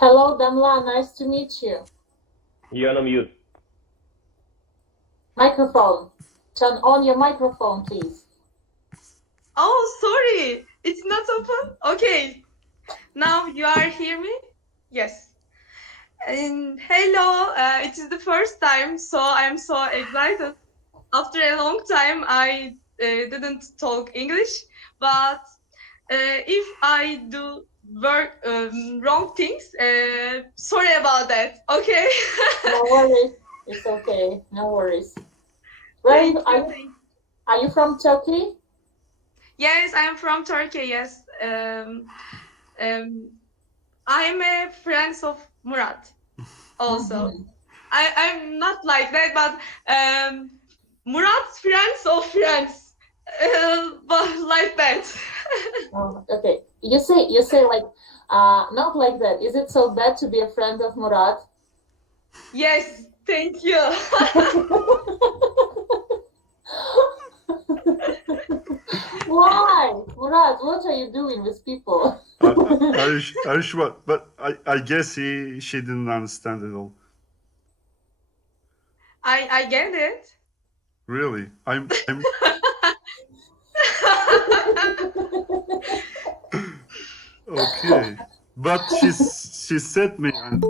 Hello, Damla. Nice to meet you. You're on mute. Microphone. Turn on your microphone, please. Oh, sorry. It's not open? Okay. Now you are hear me? Yes. And hello. It is the first time, so I'm so excited. After a long time, I didn't talk English, but if I do wrong things, sorry about that. Okay. No worries. It's okay. No worries. Where are you from Turkey? Yes, I am from Turkey. Yes. I'm a friend of Murat. Also, I'm not like that, but Murat's friends of friends, but like that. Oh, okay. You say like not like that. Is it so bad to be a friend of Murat? Yes, thank you. Why, Murat? What are you doing with people? Are you sure? But I guess she didn't understand at all. I get it. Really, I'm okay. But she said me, and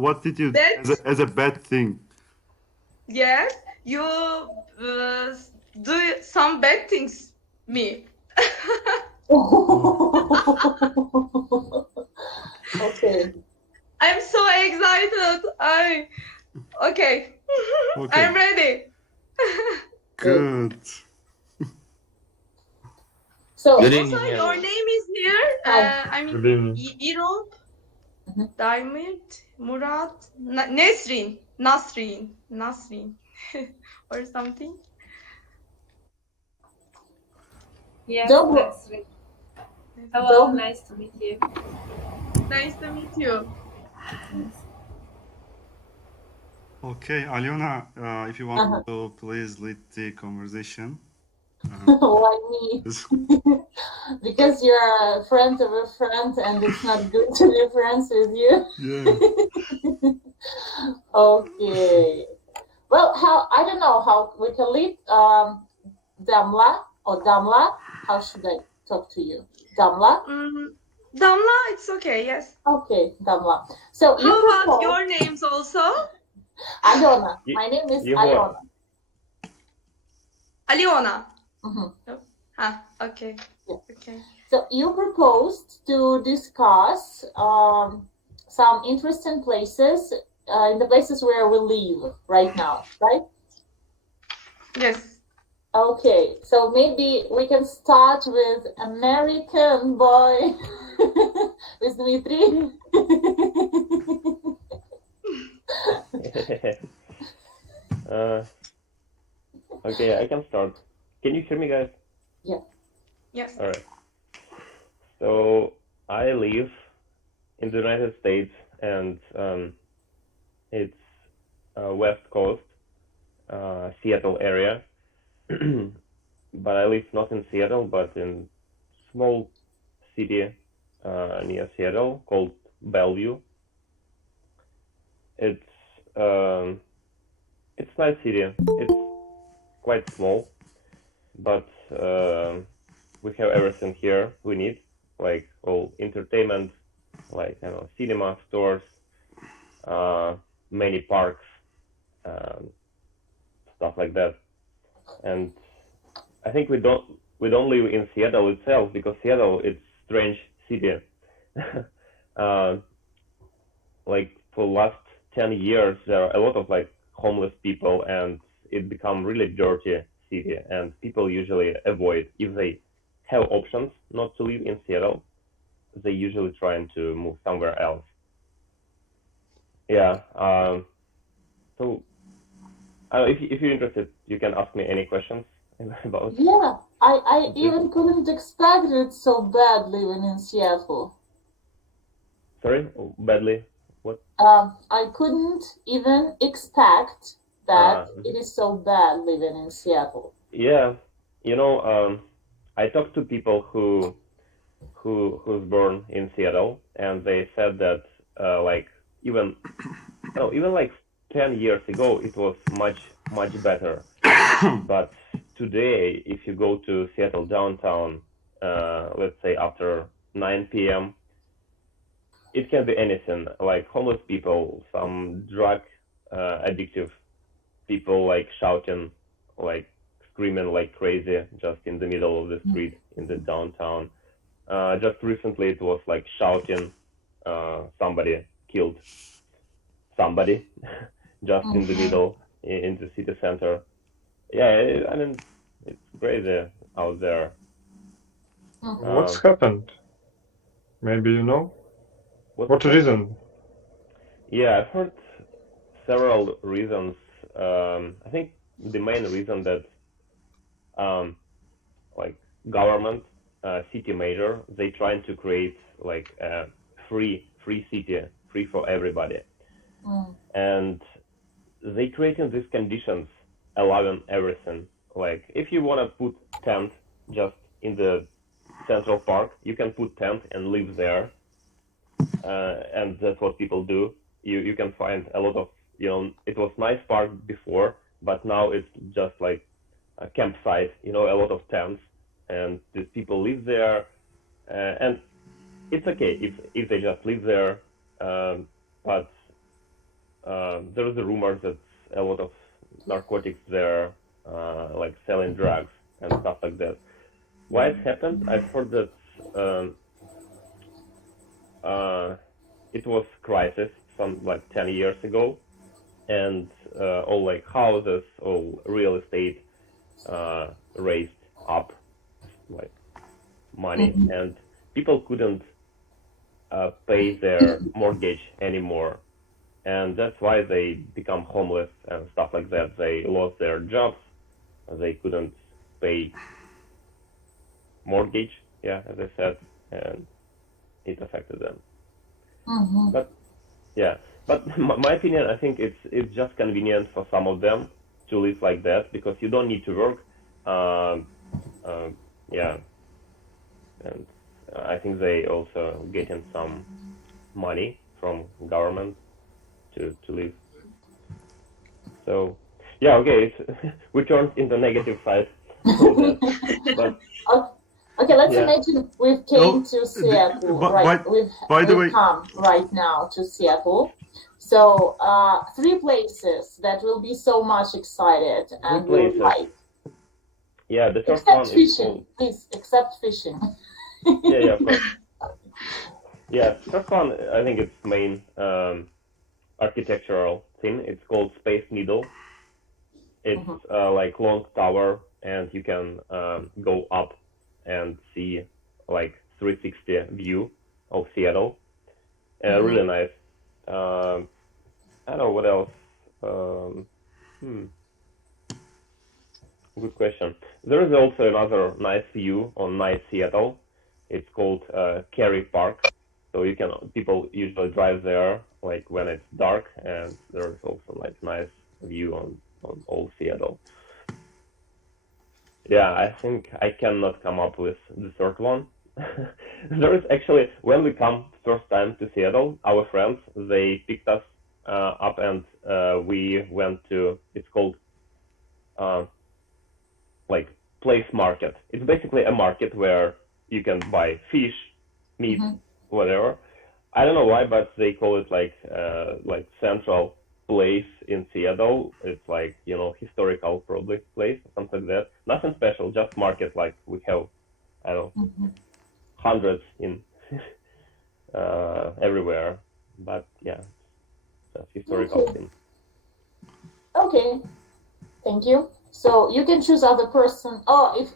what did you do as a bad thing? Yes, you do some bad things, me. Okay. I'm so excited. Okay. I'm ready. Good. So Good Also, evening. your name is here. I mean, Good evening. Irol, Daimit, Murat, Nasrin, or something. Yes, Dobro. Nasrin. Hello, nice to meet you. Nice to meet you. Okay, Alyona, if you want to please lead the conversation. Why me? Because you're a friend of a friend and it's not good to be friends with you. Yeah. Okay. Well, I don't know how we can lead Damla or Damla. How should I talk to you? Damla? Damla, it's okay, yes. Okay, Damla. So how about your names also? Aliona. My name is Aliona. Aliona. Okay. Yeah. Okay. So you proposed to discuss some interesting places in the places where we live right now, right? Yes. Okay, so maybe we can start with American boy with Dmitry. Okay, I can start. Can you hear me, guys? Yeah. Yes. All right. So I live in the United States, and it's West Coast, Seattle area. But I live not in Seattle, but in small city near Seattle called Bellevue. It's nice city. It's quite small, but we have everything here we need, like all entertainment, like cinema, stores, many parks, stuff like that. And I think we don't live in Seattle itself, because Seattle it's strange city. Like for last 10 years there are a lot of like homeless people, and it become really dirty city, and people usually avoid, if they have options not to live in Seattle, they usually trying to move somewhere else. Yeah. So if you're interested, you can ask me any questions about. Yeah, I even couldn't expect it so bad living in Seattle. Sorry, badly. What? I couldn't even expect that it is so bad living in Seattle. Yeah, I talked to people who's born in Seattle, and they said that like even even like 10 years ago, it was much better. But today, if you go to Seattle downtown, let's say after 9 p.m., it can be anything, like homeless people, some drug addictive people, like shouting, like screaming like crazy just in the middle of the street in the downtown. Just recently, it was like shouting, somebody killed somebody just in the middle in the city center. Yeah, I mean, it's crazy out there. What's happened? Maybe you know? What reason? Yeah, I've heard several reasons. I think the main reason that like government, city major, they trying to create like a free city, free for everybody, and they creating these conditions allowing everything. Like if you want to put tent just in the Central Park, you can put tent and live there, and that's what people do. You can find a lot of, it was nice park before, but now it's just like a campsite, a lot of tents, and these people live there, and it's okay if they just live there, but there's a rumor that a lot of narcotics there, like selling drugs and stuff like that. Why it happened? I've heard that it was crisis some like 10 years ago, and all like houses, all real estate raised up like money, and people couldn't pay their mortgage anymore, and that's why they become homeless and stuff like that. They lost their jobs, they couldn't pay mortgage, yeah, as I said, and it affected them. But yeah, but my opinion, I think it's just convenient for some of them to live like that because you don't need to work. Yeah, and I think they also getting some money from government to live. So yeah, okay, we turned in the negative side. But okay, let's imagine we came to Seattle, right? We've come right now to Seattle. So 3 places that will be so much excited and will like. Yeah, the first except one fishing, please, except fishing. yeah, of course. Yeah, first one, I think it's main architectural thing. It's called Space Needle. It's like long tower, and you can go up and see like 360 view of Seattle. Really nice. I don't know what else. Good question. There is also another nice view on night Seattle. It's called Kerry Park. So people usually drive there like when it's dark, and there's also like nice view on old Seattle. Yeah, I think I cannot come up with the third one. There is actually, when we come first time to Seattle, our friends, they picked us up, and we went to, it's called like place market. It's basically a market where you can buy fish, meat, whatever. I don't know why, but they call it like central place in Seattle. It's like, historical probably place, something like that. Nothing special, just market like we have, I don't know, hundreds in everywhere. But yeah, just historical thing. Okay, thank you. So you can choose other person. I'm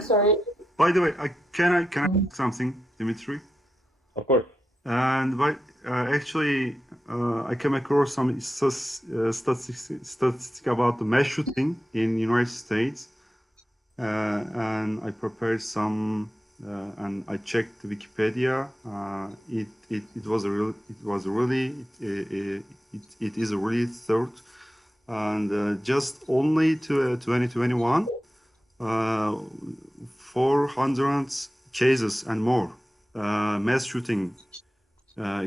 sorry. By the way, can I ask something, Dimitri? Of course. And actually, I came across some statistic about the mass shooting in United States, and I prepared some, and I checked Wikipedia. It is a really third, and just only to 2021, 400 cases and more mass shooting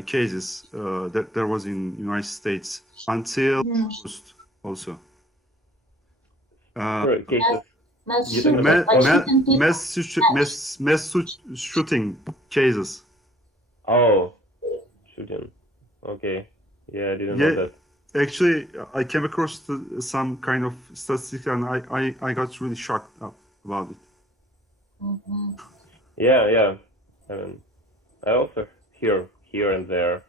cases that there was in United States until August also. Cases. Mass You shooting, think like about- shooting people. mass shooting cases. Oh, shooting. Okay. Yeah, I didn't know that. Actually, I came across some kind of statistics, and I got really shocked about it. Yeah. I mean, I also hear here and there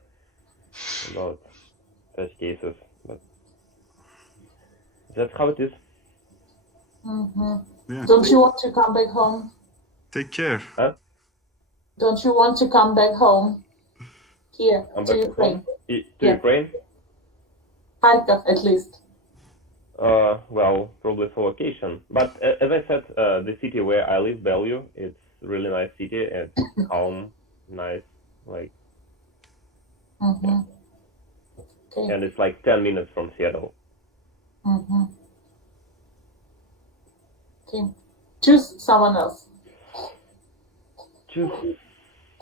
about such cases, but that's how it is. Yeah. Don't you want to come back home? Take care. Huh? Don't you want to come back home? Here, I'm to back to Ukraine. home. To Yeah. Ukraine? Kharkov, at least. Well, probably for vacation. But as I said, the city where I live, Bellevue, it's really nice city. It's calm, nice, like, Okay. and it's like 10 minutes from Seattle. Okay. Choose someone else. Choose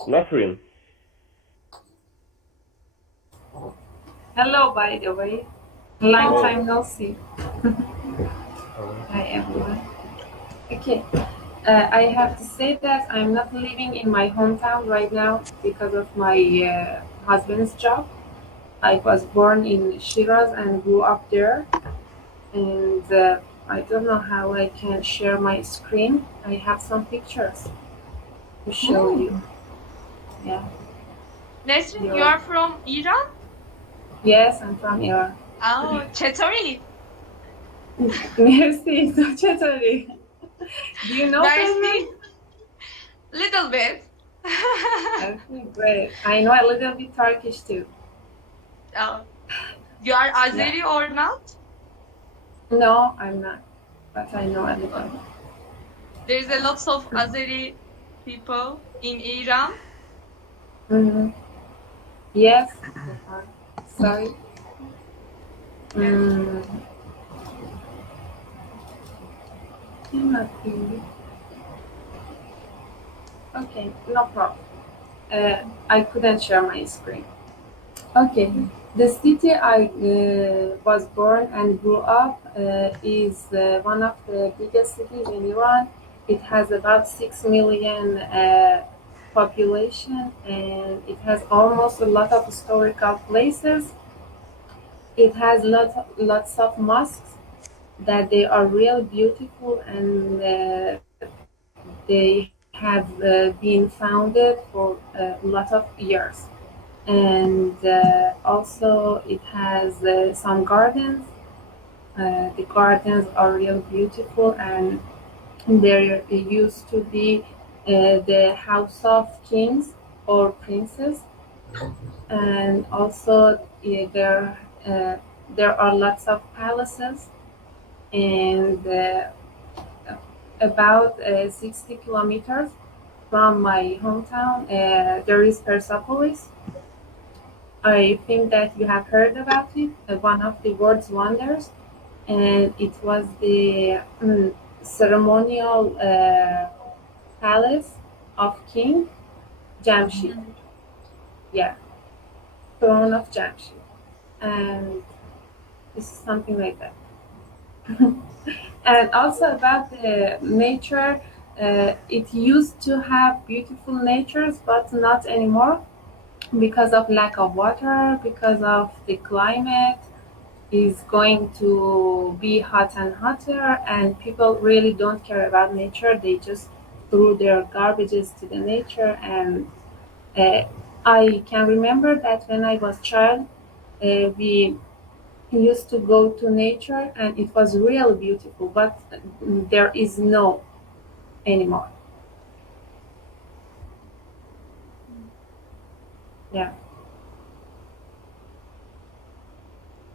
Nasrin. Hello, by the way. Long Oh. time no see. Hi, everyone. Okay. I have to say that I'm not living in my hometown right now because of my husband's job. I was born in Shiraz and grew up there. And I don't know how I can share my screen. I have some pictures to show you. Yeah. Nesrin, you are from Iran? Yes, I'm from Iran. Oh, چطوری؟ Merci, so چطوری? Do you know Merci. Little bit. Okay, great. I know a little bit Turkish too. Oh. You are Azeri or not? No, I'm not, but I know a little. There's a lot of Azeri people in Iran. Mm-hmm. Yes. Sorry. Okay, no problem. I couldn't share my screen. Okay, the city I was born and grew up is one of the biggest cities in Iran. It has about 6 million population, and it has almost a lot of historical places. It has lots of mosques that they are real beautiful, and they have been founded for a lot of years. And also it has some gardens. The gardens are real beautiful, and there used to be the house of kings or princes, and also there are lots of palaces, and about 60 kilometers from my hometown there is Persepolis. I think that you have heard about it, one of the world's wonders, and it was the ceremonial palace of King Jamshid. Yeah, throne of Jamshid, and it's something like that. And also about the nature, it used to have beautiful natures, but not anymore because of lack of water, because of the climate is going to be hot and hotter, and people really don't care about nature. They just threw their garbages to the nature. And I can remember that when I was child, we used to go to nature, and it was real beautiful, but there is no anymore. Yeah.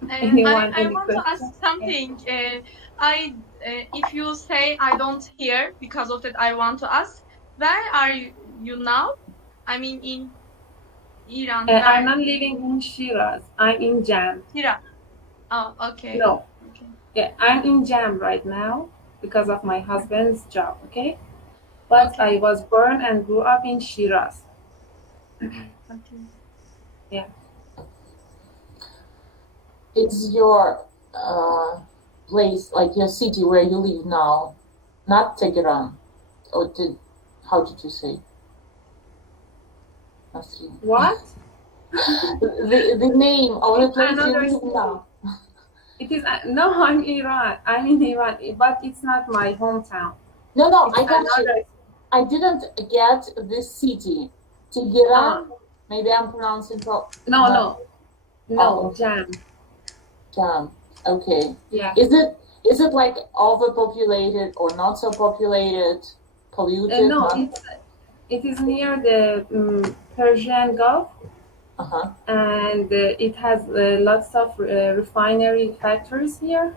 I want to ask something. If you say I don't hear, because of that I want to ask, where are you now? I mean in Iran. I'm not living in Shiraz. I'm in Jam. Shiraz. Oh, okay. No. Okay. Yeah, I'm in Jam right now because of my husband's job, okay? But Okay. I was born and grew up in Shiraz. Okay. Yeah. It's your place, like your city where you live now, not Tehran. Or how did you say? Nasrin. What? The name of the place you Another live now. It is no. I'm Iran. I'm in Iran, but it's not my hometown. No, It's I got another... you. I didn't get this city. Tehran. Maybe I'm pronouncing wrong. No, Oh. Jam. Jam. Okay. Yeah. Is it like overpopulated or not so populated? Polluted? No, it is near the Persian Gulf. Uh-huh. And it has lots of refinery factories here.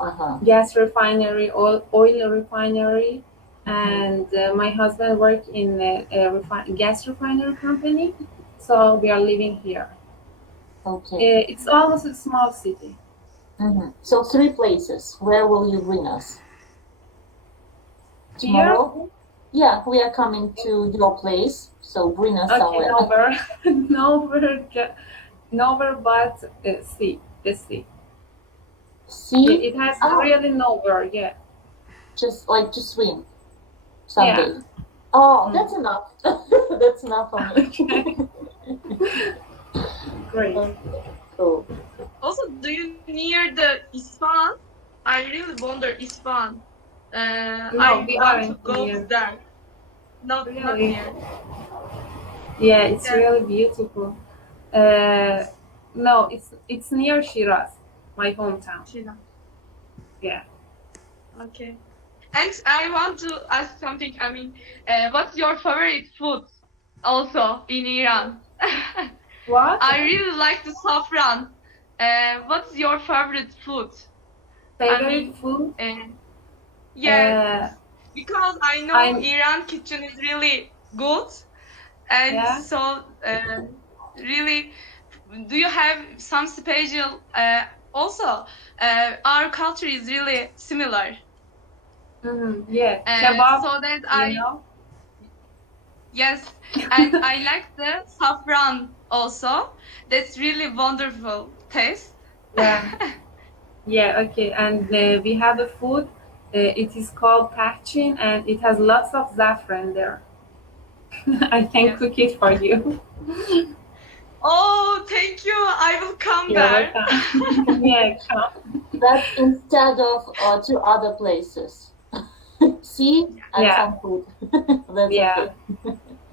Uh-huh. Gas refinery, oil refinery, and my husband worked in a gas refinery company, so we are living here. Okay. It's almost a small city. Mm-hmm. So 3 places. Where will you bring us? Tomorrow? Yeah, we are coming to your place, so bring us somewhere. Nowhere but sea. The sea. Sea? It has really nowhere, yeah. Just like to swim someday. Yeah. Oh, that's enough. That's enough for me. Great. Cool. Also, do you near the Isfahan? I really wonder Isfahan. I want to go there. Not near. Yeah, it's really beautiful. No, it's near Shiraz, my hometown. Shiraz. Yeah. Okay. And I want to ask something. I mean, what's your favorite food? Also in Iran. What? I really like the saffron. What's your favorite food? Favorite food? Yeah, because I know Iran kitchen is really good, and so really, do you have some special? Also, our culture is really similar. Mm-hmm. Yeah, kebab. So that yes, and I like the saffron also. That's really wonderful taste. Yeah. Yeah. Okay, and we have a food. It is called tahchin, and it has lots of saffron there. I can cook it for you. Oh, thank you. I will come there. Yeah, come. That's instead of 2 other places. See? And some food. That's okay.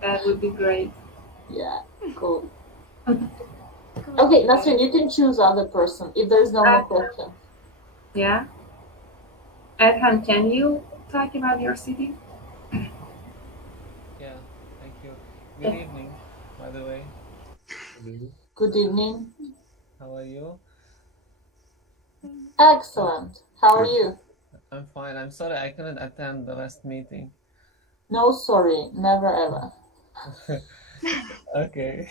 That would be great. Yeah, cool. Okay, Nasrin, you can choose other person if there's no more question. Yeah. Adhan, can you talk about your city? Yeah, thank you. Good evening, by the way. Good evening. How are you? Excellent. How are you? I'm fine. I'm sorry I couldn't attend the last meeting. No, sorry. Never ever. Okay.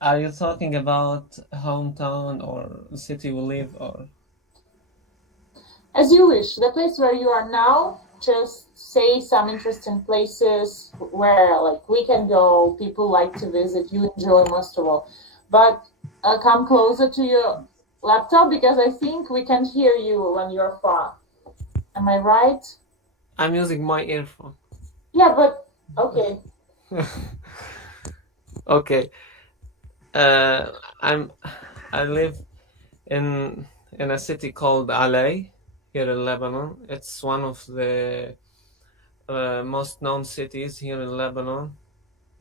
Are you talking about hometown or city we live or? As you wish. The place where you are now, just say some interesting places where like we can go, people like to visit, you enjoy most of all. But come closer to your laptop because I think we can't hear you when you're far. Am I right? I'm using my earphone. Yeah, but okay. Okay. I live in a city called Alay here in Lebanon. It's one of the most known cities here in Lebanon.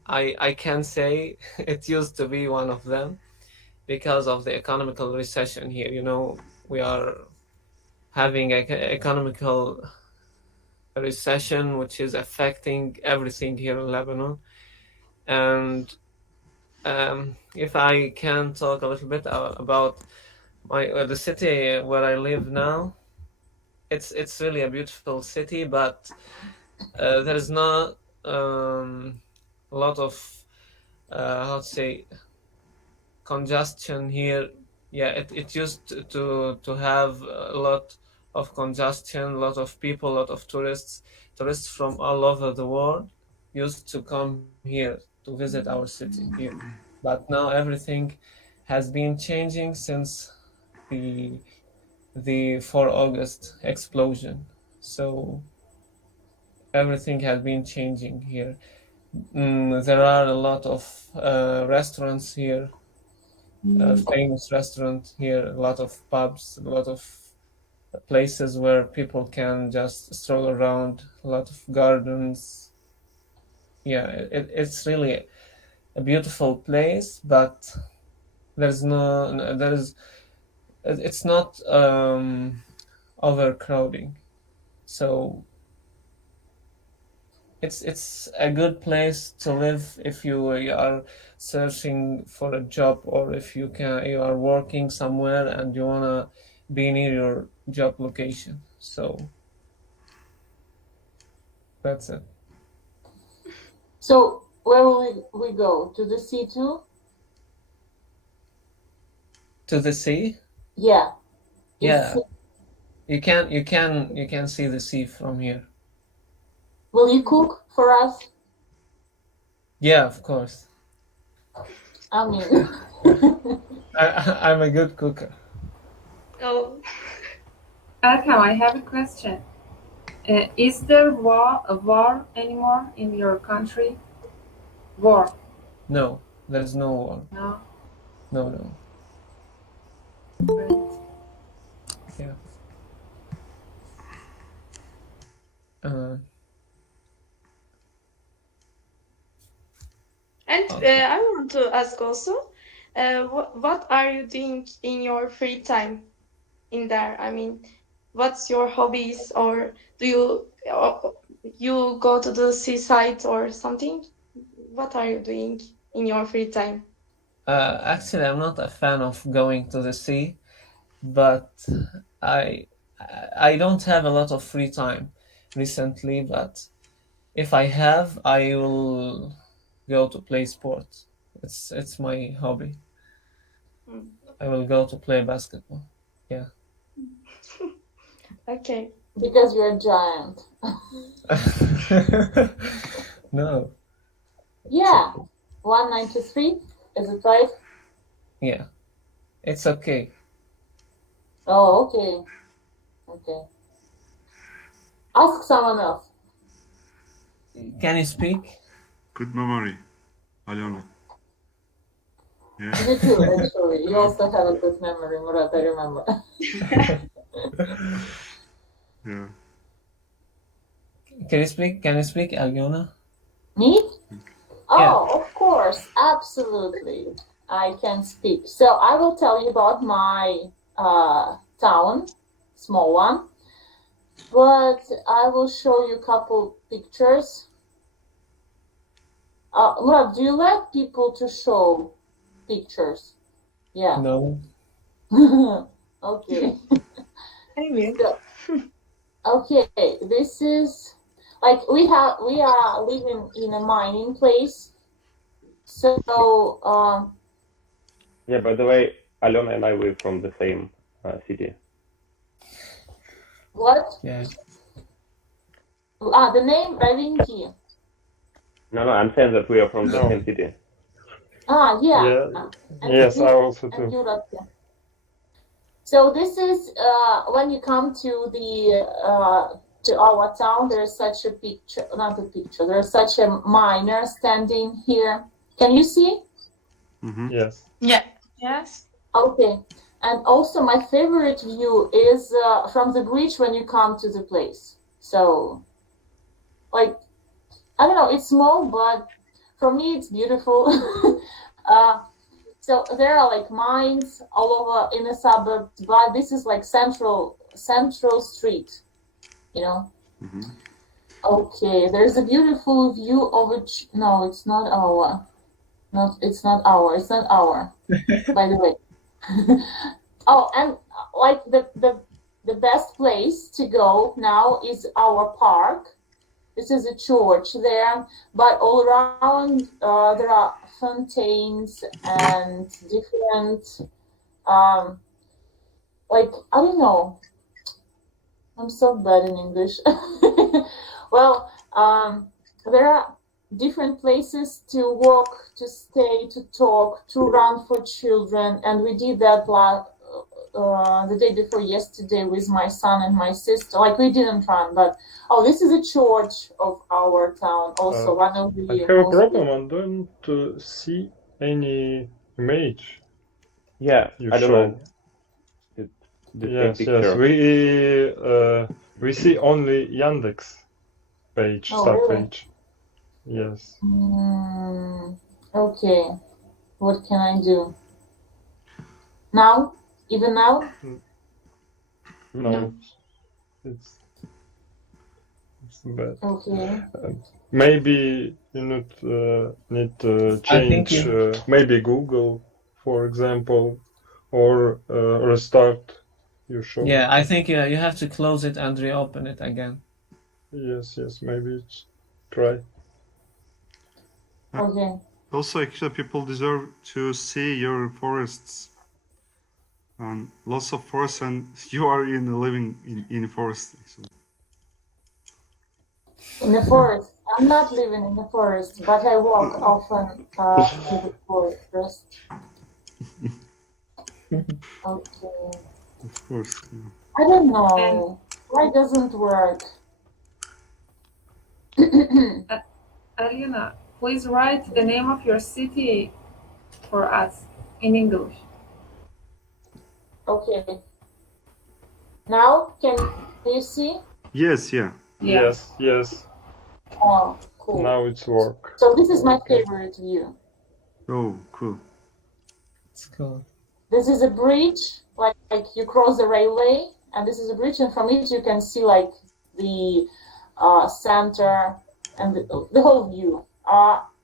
I can say it used to be one of them because of the economical recession here. You know, we are having an economical recession which is affecting everything here in Lebanon. And if I can talk a little bit about the city where I live now, it's really a beautiful city, but there is not a lot of how to say congestion here. Yeah, it used to have a lot of congestion, a lot of people, a lot of tourists from all over the world used to come here to to visit our city here. But now everything has been changing since the 4 August explosion. So everything has been changing here. There are a lot of restaurants here, famous restaurant here, a lot of pubs, a lot of places where people can just stroll around, a lot of gardens. Yeah, it's really a beautiful place, but it's not overcrowding. So it's a good place to live if you are searching for a job, or if you are working somewhere and you wanna be near your job location. So that's it. So where will we go? To the sea too? To the sea? Yeah. Yeah. You can see the sea from here. Will you cook for us? Yeah, of course. I mean, I'm a good cooker. Oh, Akam, I have a question. Is there a war anymore in your country? War? No, there's no war. No. No. Great. Yeah. and Okay. I want to ask also, what are you doing in your free time in there? I mean, what's your hobbies, or do you go to the seaside or something? What are you doing in your free time? Actually, I'm not a fan of going to the sea, but I don't have a lot of free time recently. But if I have, I will go to play sports. It's my hobby. I will go to play basketball. Yeah. Okay. because you're a giant. No. Yeah. 193, is it right? Yeah. It's okay. Oh, okay. Okay. Ask someone else. Can you speak? Good memory, Alyona. Yeah. You too, actually. You also have a good memory, Murat, I remember. Yeah. Can you speak, Alyona? Me? Oh, Yeah. of course. Absolutely. I can speak. So I will tell you about my town, small one. But I will show you a couple pictures. Murat, do you like people to show pictures? Yeah. No. Okay. I will. So, okay, this is like we are living in a mining place. So Yeah, by the way, Alona and I live from the same city. what? Yeah. The name Inky. No, I'm saying that we are from the same city. Yeah. Yeah. Yes, I also And do. Murat, yeah. So this is when you come to to our town. There's such a picture, not a picture. There's such a miner standing here. Can you see? Mm-hmm. Yes. Yeah. Yes. Okay. And also my favorite view is from the bridge when you come to the place. So, like, I don't know, it's small, but for me it's beautiful. So there are like mines all over in the suburbs, but this is like central street, you know. Mm-hmm. Okay, there's a beautiful view of it. No, it's not our. It's not our. By the way. Oh, and like the best place to go now is our park. This is a church there, but all around there are fountains and different, like, I don't know. I'm so bad in English. Well, there are different places to walk, to stay, to talk, to run for children, and we did that the day before yesterday with my son and my sister. Like, we didn't run, but this is a church of our town. Also, one of the. I have a problem. I don't see any image. Yeah, You I don't show. know. The Yes, picture. yes. We see only Yandex page, start really? page. Yes. Okay. What can I do? Now? Even now? No. It's bad. Okay. Maybe you need to change. Maybe Google, for example, or restart your show. Yeah, I think you have to close it and reopen it again. Yes, maybe it's try. Okay. Also, actually, people deserve to see your forests. And lots of forests, and you are living in forest. Actually. In the forest. I'm not living in the forest, but I walk often through the forest. Okay. Of course. Yeah. I don't know. Why doesn't work? Alina, please write the name of your city for us in English. Okay. Now, can you see? Yes, yeah. Yes. Oh, cool. Now it's work. So this is my favorite view. Oh, cool. It's cool. This is a bridge, like you cross the railway, and this is a bridge, and from it you can see like the center and the whole view.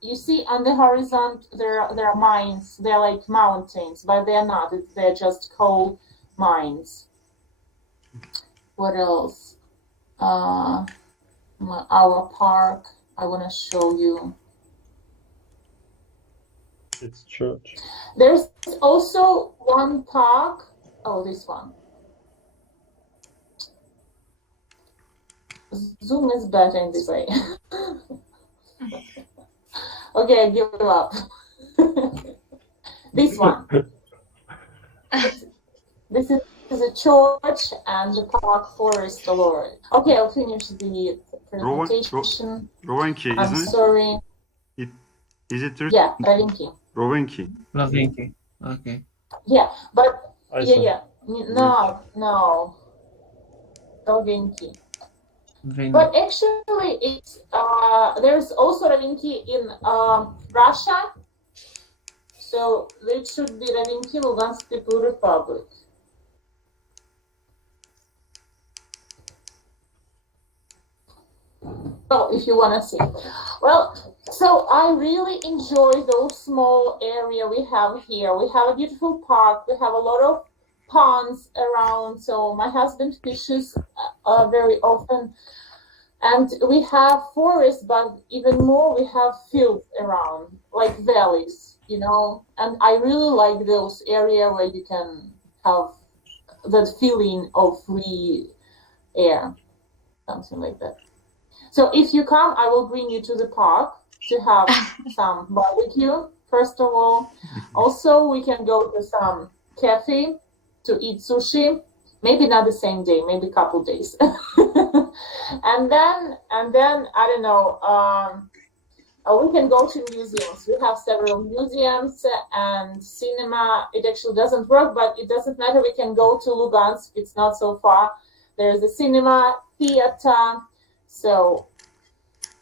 You see on the horizon there are mines. They're like mountains, but they're not. They're just coal mines. What else? Our park. I want to show you. It's church. There's also one park. Oh, this one. Zoom is better in this way. Okay, I give it up. This one. This is a church and the park forest Lord. Okay, I'll finish the presentation. Rovenki, I'm isn't sorry. it? Is it true? Yeah, Ravinki. Rovenki. Ravinki. Okay. Yeah, but I yeah. No. Ravinki. Vin. But actually, it's there's also Ravinki in Russia, so it should be Ravinki, Lugansk People Republic. Well, if you want to see. Well, so I really enjoy those small area we have here. We have a beautiful park. We have a lot of ponds around. So my husband fishes very often. And we have forests, but even more, we have fields around, like valleys, you know. And I really like those areas where you can have that feeling of free air, something like that. So if you come, I will bring you to the park to have some barbecue, first of all. Also, we can go to some cafe to eat sushi. Maybe not the same day, maybe a couple days. and then I don't know, we can go to museums. We have several museums and cinema. It actually doesn't work, but it doesn't matter. We can go to Lugansk. It's not so far. There's a cinema, theater. So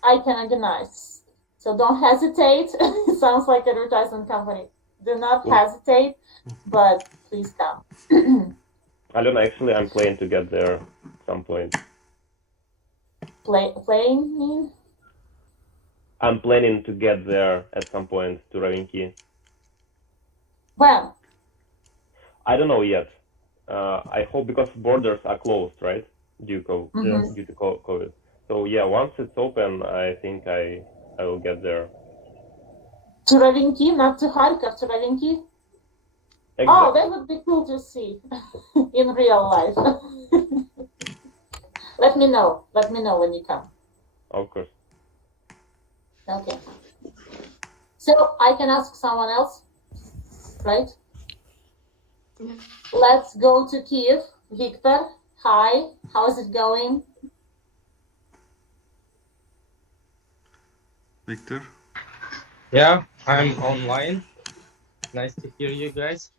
I can organize. So don't hesitate. It sounds like advertisement company. Do not hesitate, but please come. Alena, actually, I'm planning to get there at some point. Playing mean? I'm planning to get there at some point to Ravinki. When? I don't know yet. I hope because borders are closed, right? Due to COVID. So yeah, once it's open, I think I will get there. To Ravinki, not to Kharkov, to Ravinki? Exactly. Oh, that would be cool to see in real life. Let me know when you come. Of course. Okay. So I can ask someone else, right? Yeah. Let's go to Kiev. Victor, hi. How's it going? Victor? Yeah, I'm online. Nice to hear you guys.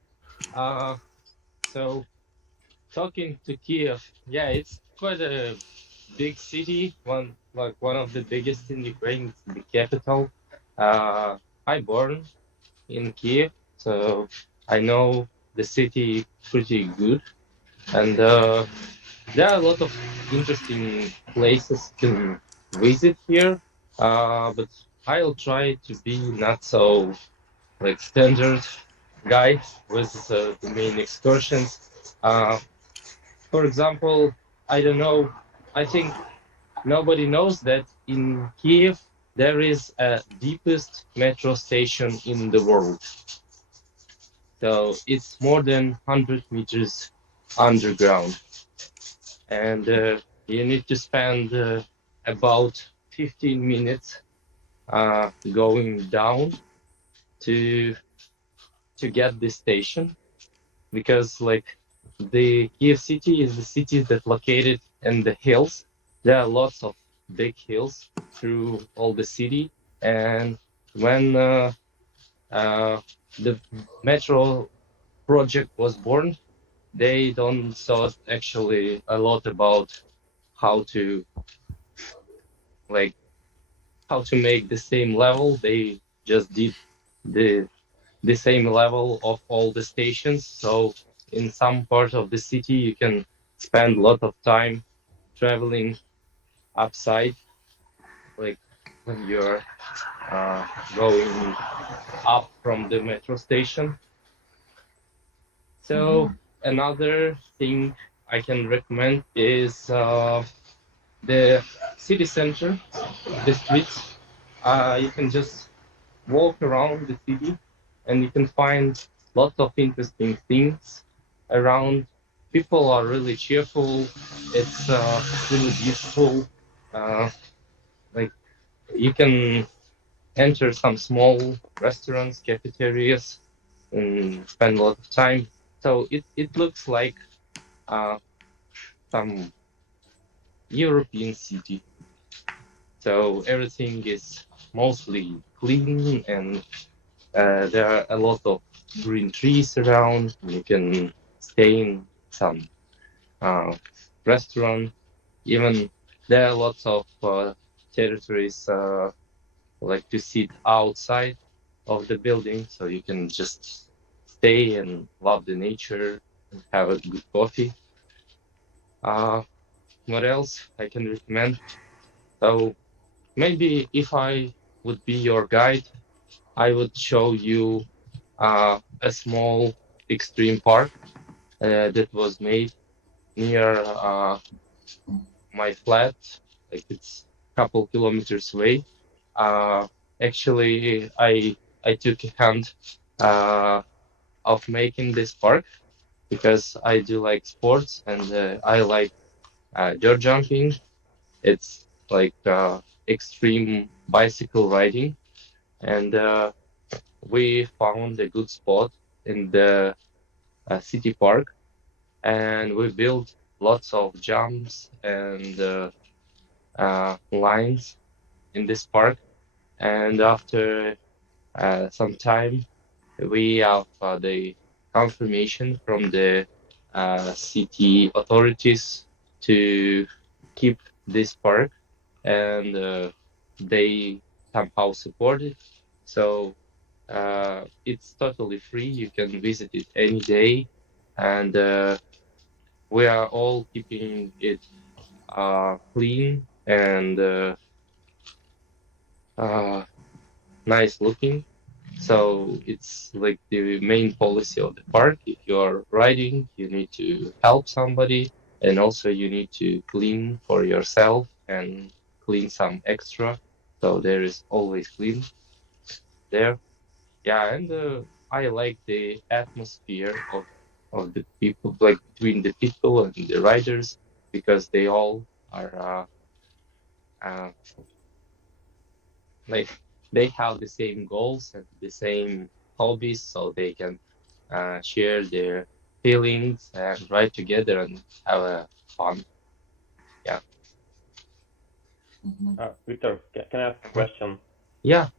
So talking to Kiev, yeah, it's quite a big city, one of the biggest in Ukraine, it's the capital. I born in Kiev, so I know the city pretty good, and there are a lot of interesting places to visit here. But I'll try to be not so like standard guy with the main excursions. For example, I don't know. I think nobody knows that in Kiev there is a deepest metro station in the world. So it's more than 100 meters underground, and you need to spend about 15 minutes going down to get this station, because like the Kiev city is the city that located in the hills. There are lots of big hills through all the city, and when the metro project was born, they don't thought actually a lot about how to like how to make the same level. They just did the same level of all the stations. So in some part of the city, you can spend a lot of time traveling upside, like when you're going up from the metro station. So another thing I can recommend is the city center, the streets. You can just walk around the city and you can find lots of interesting things around. People are really cheerful. It's really beautiful. Like you can enter some small restaurants, cafeterias, and spend a lot of time. So it looks like some European city. So everything is mostly clean, and there are a lot of green trees around. You can stay in some restaurant. Even there are lots of territories like to sit outside of the building, so you can just stay and love the nature and have a good coffee. What else I can recommend? So maybe if I would be your guide, I would show you a small extreme park that was made near my flat. Like it's a couple kilometers away. Actually, I took a hand of making this park because I do like sports, and I like dirt jumping. It's like extreme bicycle riding, and we found a good spot in the city park, and we built lots of jumps and lines in this park. And after some time, we have the confirmation from the city authorities to keep this park, and they somehow support it. So it's totally free. You can visit it any day, and we are all keeping it clean and nice looking. So it's like the main policy of the park. If you're riding, you need to help somebody, and also you need to clean for yourself and clean some extra. So there is always clean there. Yeah, and I like the atmosphere of the people, like between the people and the riders, because they all are like they have the same goals and the same hobbies, so they can share their feelings and write together and have a fun. Yeah. Victor, can I ask a question? Yeah.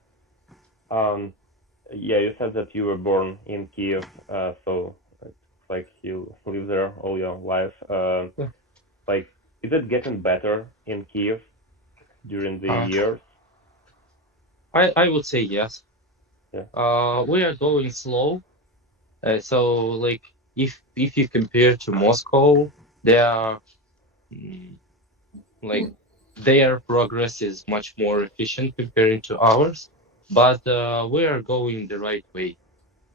Yeah, you said that you were born in Kiev, so it's like you live there all your life. Yeah. Like, is it getting better in Kiev during the Uh, years? I would say yes. Yeah. We are going slow. So like if you compare to Moscow, they are like their progress is much more efficient comparing to ours, but we are going the right way.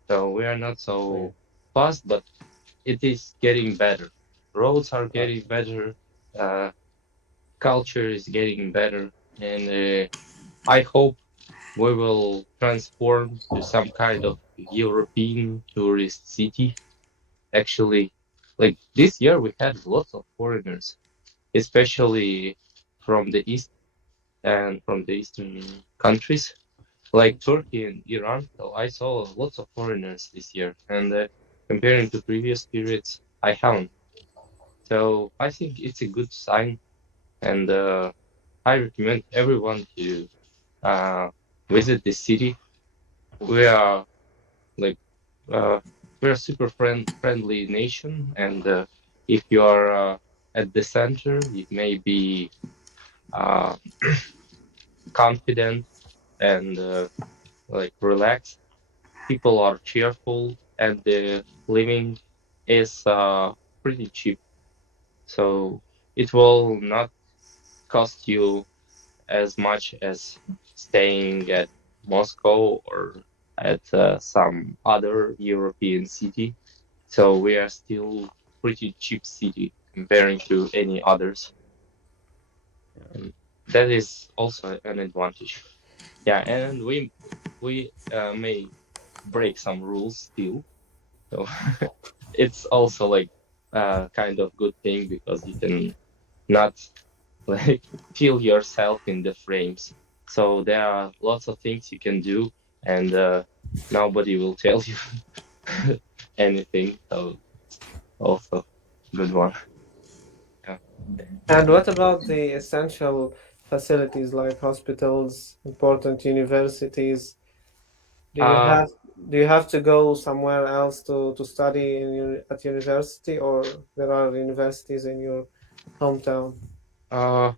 So we are not so fast, but it is getting better. Roads are getting better, culture is getting better, and I hope we will transform to some kind of European tourist city. Actually, like this year, we had lots of foreigners, especially from the east and from the eastern countries, like Turkey and Iran. So I saw lots of foreigners this year, and comparing to previous periods, I haven't. So I think it's a good sign, and I recommend everyone to uh, visit the city. We are like we're a super friendly nation, and if you are at the center, you may be uh, confident and like relaxed. People are cheerful, and the living is pretty cheap, so it will not cost you as much as staying at Moscow or at some other European city. So we are still pretty cheap city comparing to any others. And that is also an advantage. Yeah, and we may break some rules still. So it's also like kind of good thing because you can not like feel yourself in the frames. So there are lots of things you can do, and nobody will tell you anything. So also good one. Yeah. And what about the essential facilities like hospitals, important universities? Do you Uh, have do you have to go somewhere else to study at university, or there are universities in your hometown?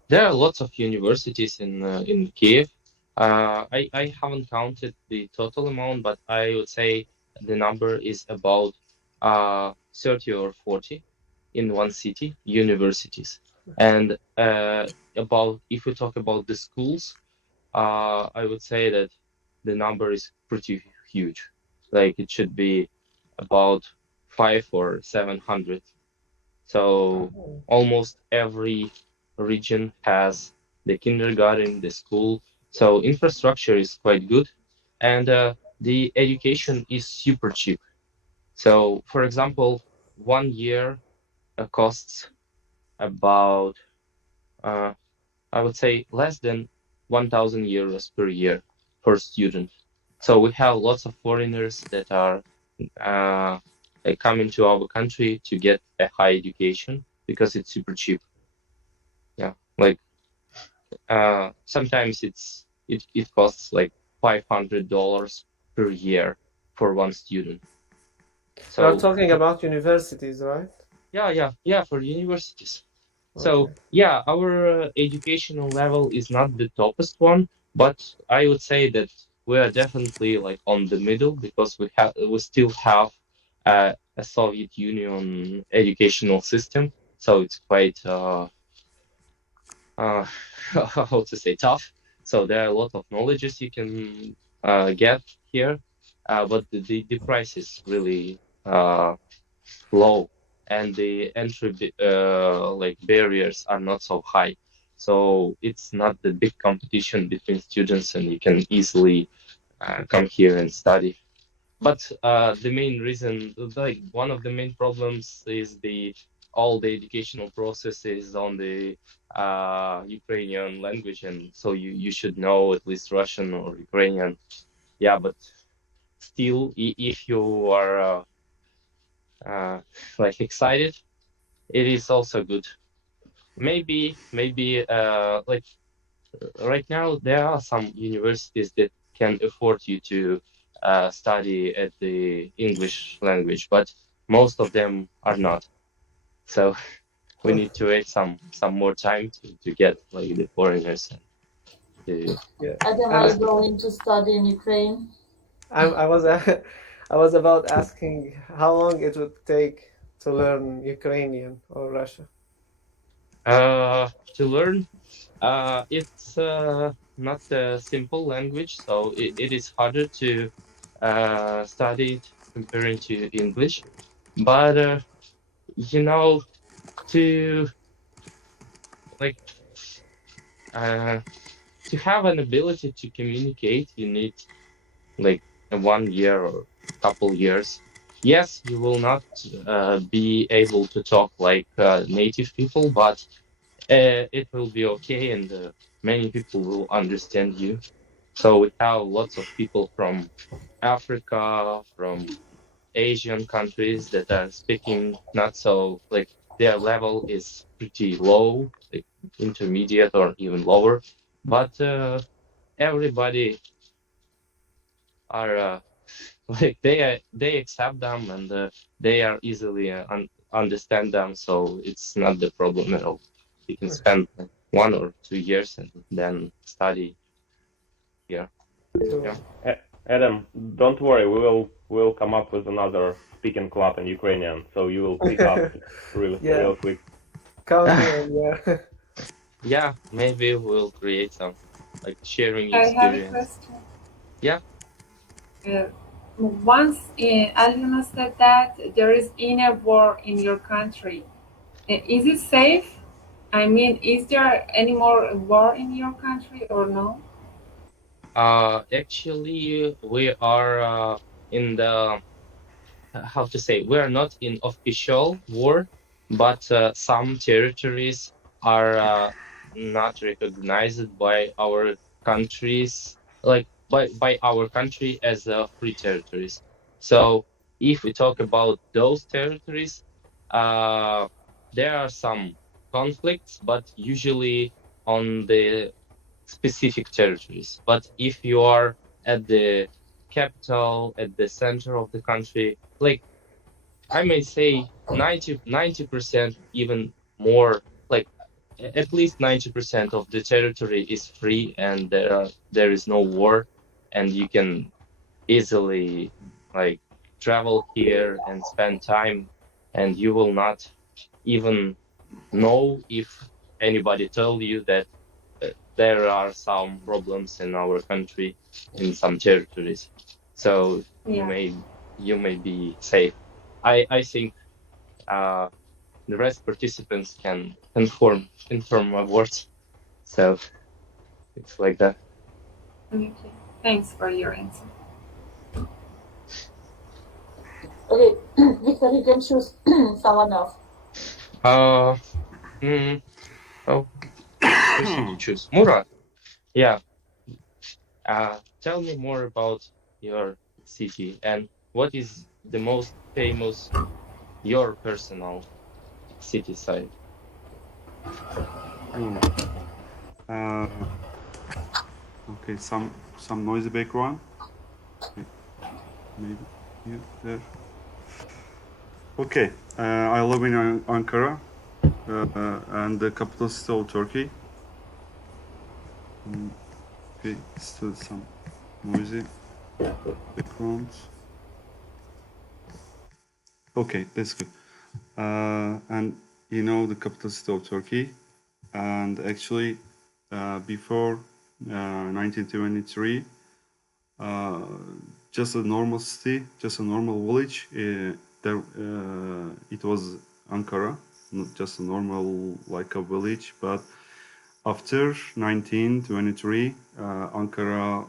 there are lots of universities in Kiev. I haven't counted the total amount, but I would say the number is about 30 or 40 in one city, universities. And about if we talk about the schools, I would say that the number is pretty huge. Like it should be about 500 or 700. So almost every region has the kindergarten, the school. So infrastructure is quite good, and the education is super cheap. So, for example, 1 year costs about, I would say, less than 1,000 euros per year per student. So we have lots of foreigners that are uh, they come into our country to get a high education because it's super cheap. Yeah, like sometimes it costs like $500 per year for one student. You're So talking about universities, right? yeah, for universities. So Okay. yeah, our educational level is not the toppest one, but I would say that we are definitely like on the middle because we still have a Soviet Union educational system, so it's quite how to say tough. So there are a lot of knowledges you can get here, but the price is really low, and the entry like barriers are not so high. So it's not the big competition between students, and you can easily come here and study. But the main reason, like one of the main problems, is the all the educational process is on the Ukrainian language, and so you should know at least Russian or Ukrainian. Yeah, but still, if you are like excited, it is also good. Maybe like right now there are some universities that can afford you to study at the English language, but most of them are not. So we need to wait some more time to get like the foreigners. Yeah. Adam, are you going to study in Ukraine? I was I was about asking how long it would take to learn Ukrainian or Russian. To learn, it's not a simple language, so it is harder to study it comparing to English. But you know, to like to have an ability to communicate, you need like 1 year or couple years. Yes, you will not be able to talk like native people, but it will be okay, and many people will understand you. So we have lots of people from Africa, from Asian countries that are speaking not so like their level is pretty low, like intermediate or even lower, but everybody are like they accept them, and they are easily understand them, so it's not the problem at all. You can spend like 1 or 2 years and then study here. Yeah. Adam, don't worry. We'll come up with another speaking club in Ukrainian, so you will pick up real quick. Count me on, yeah. Yeah, maybe we'll create some like sharing I have a experience. question. Yeah. Once Alina said that there is inner war in your country. Is it safe? I mean, is there any more war in your country or no? Actually, we are in the how to say, we are not in official war, but some territories are not recognized by our countries, like by our country as free territories. So if we talk about those territories, there are some conflicts, but usually on the specific territories. But if you are at the capital, at the center of the country, like I may say 90%, even more, like at least 90% of the territory is free, and there is no war, and you can easily like travel here and spend time, and you will not even know if anybody told you that there are some problems in our country in some territories. So you may be safe. I think the rest participants can inform my words. So it's like that. Okay. Thanks for your answer. Okay, Victor, you can choose someone else. Oh, who should you choose? Murat. Yeah. Tell me more about your city and what is the most famous your personal city side. Okay, some noisy background. Okay. Maybe here, there. Okay, I live in Ankara, and the capital city of Turkey. Okay, still some noisy background. Okay, that's good. And you know the capital city of Turkey, and actually before 1923, just a normal city, just a normal village. There, it was Ankara, not just a normal like a village. But after 1923, Ankara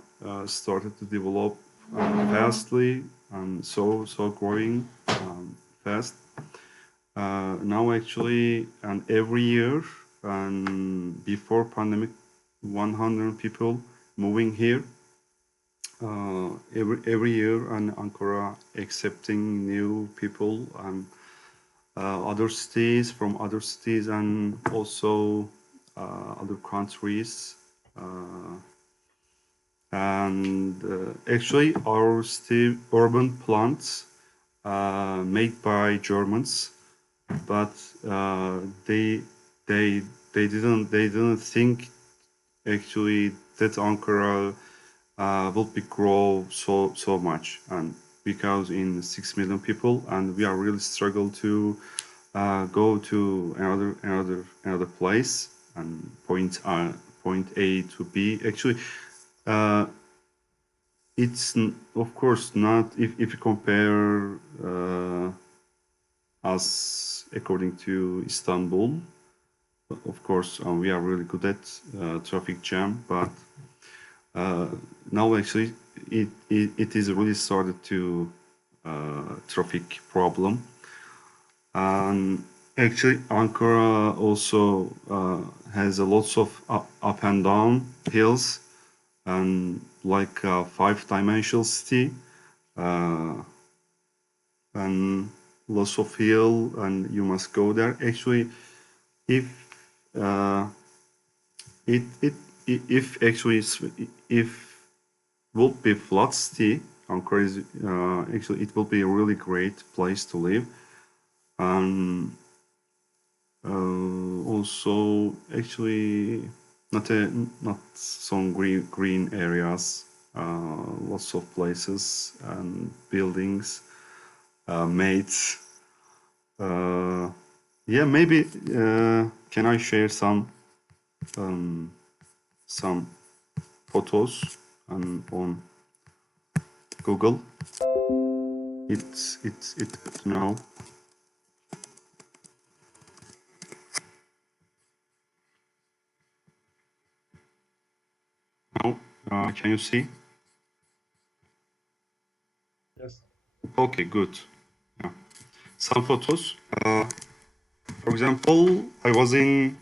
started to develop fastly and so growing fast. Now actually, and every year and before pandemic, 100 people moving here every year, and Ankara accepting new people and other cities from other cities and also other countries. And actually, our city urban plants made by Germans, but they didn't think actually that Ankara will be grow so much, and because in 6 million people, and we are really struggle to go to another place and point A to B. Actually, it's of course not if you compare us according to Istanbul. Of course, we are really good at traffic jam, but now actually it is really started to traffic problem. And actually, Ankara also has a lots of up and down hills, and like a 5-dimensional city, and lots of hill, and you must go there. Actually, if if actually if would be flat city, Ankara is actually it will be a really great place to live. Also, actually, not some green areas, lots of places and buildings, mates. Yeah, maybe can I share some photos on Google? It's now. Now, can you see? Yes. Okay, good. Yeah. Some photos. For example, I was in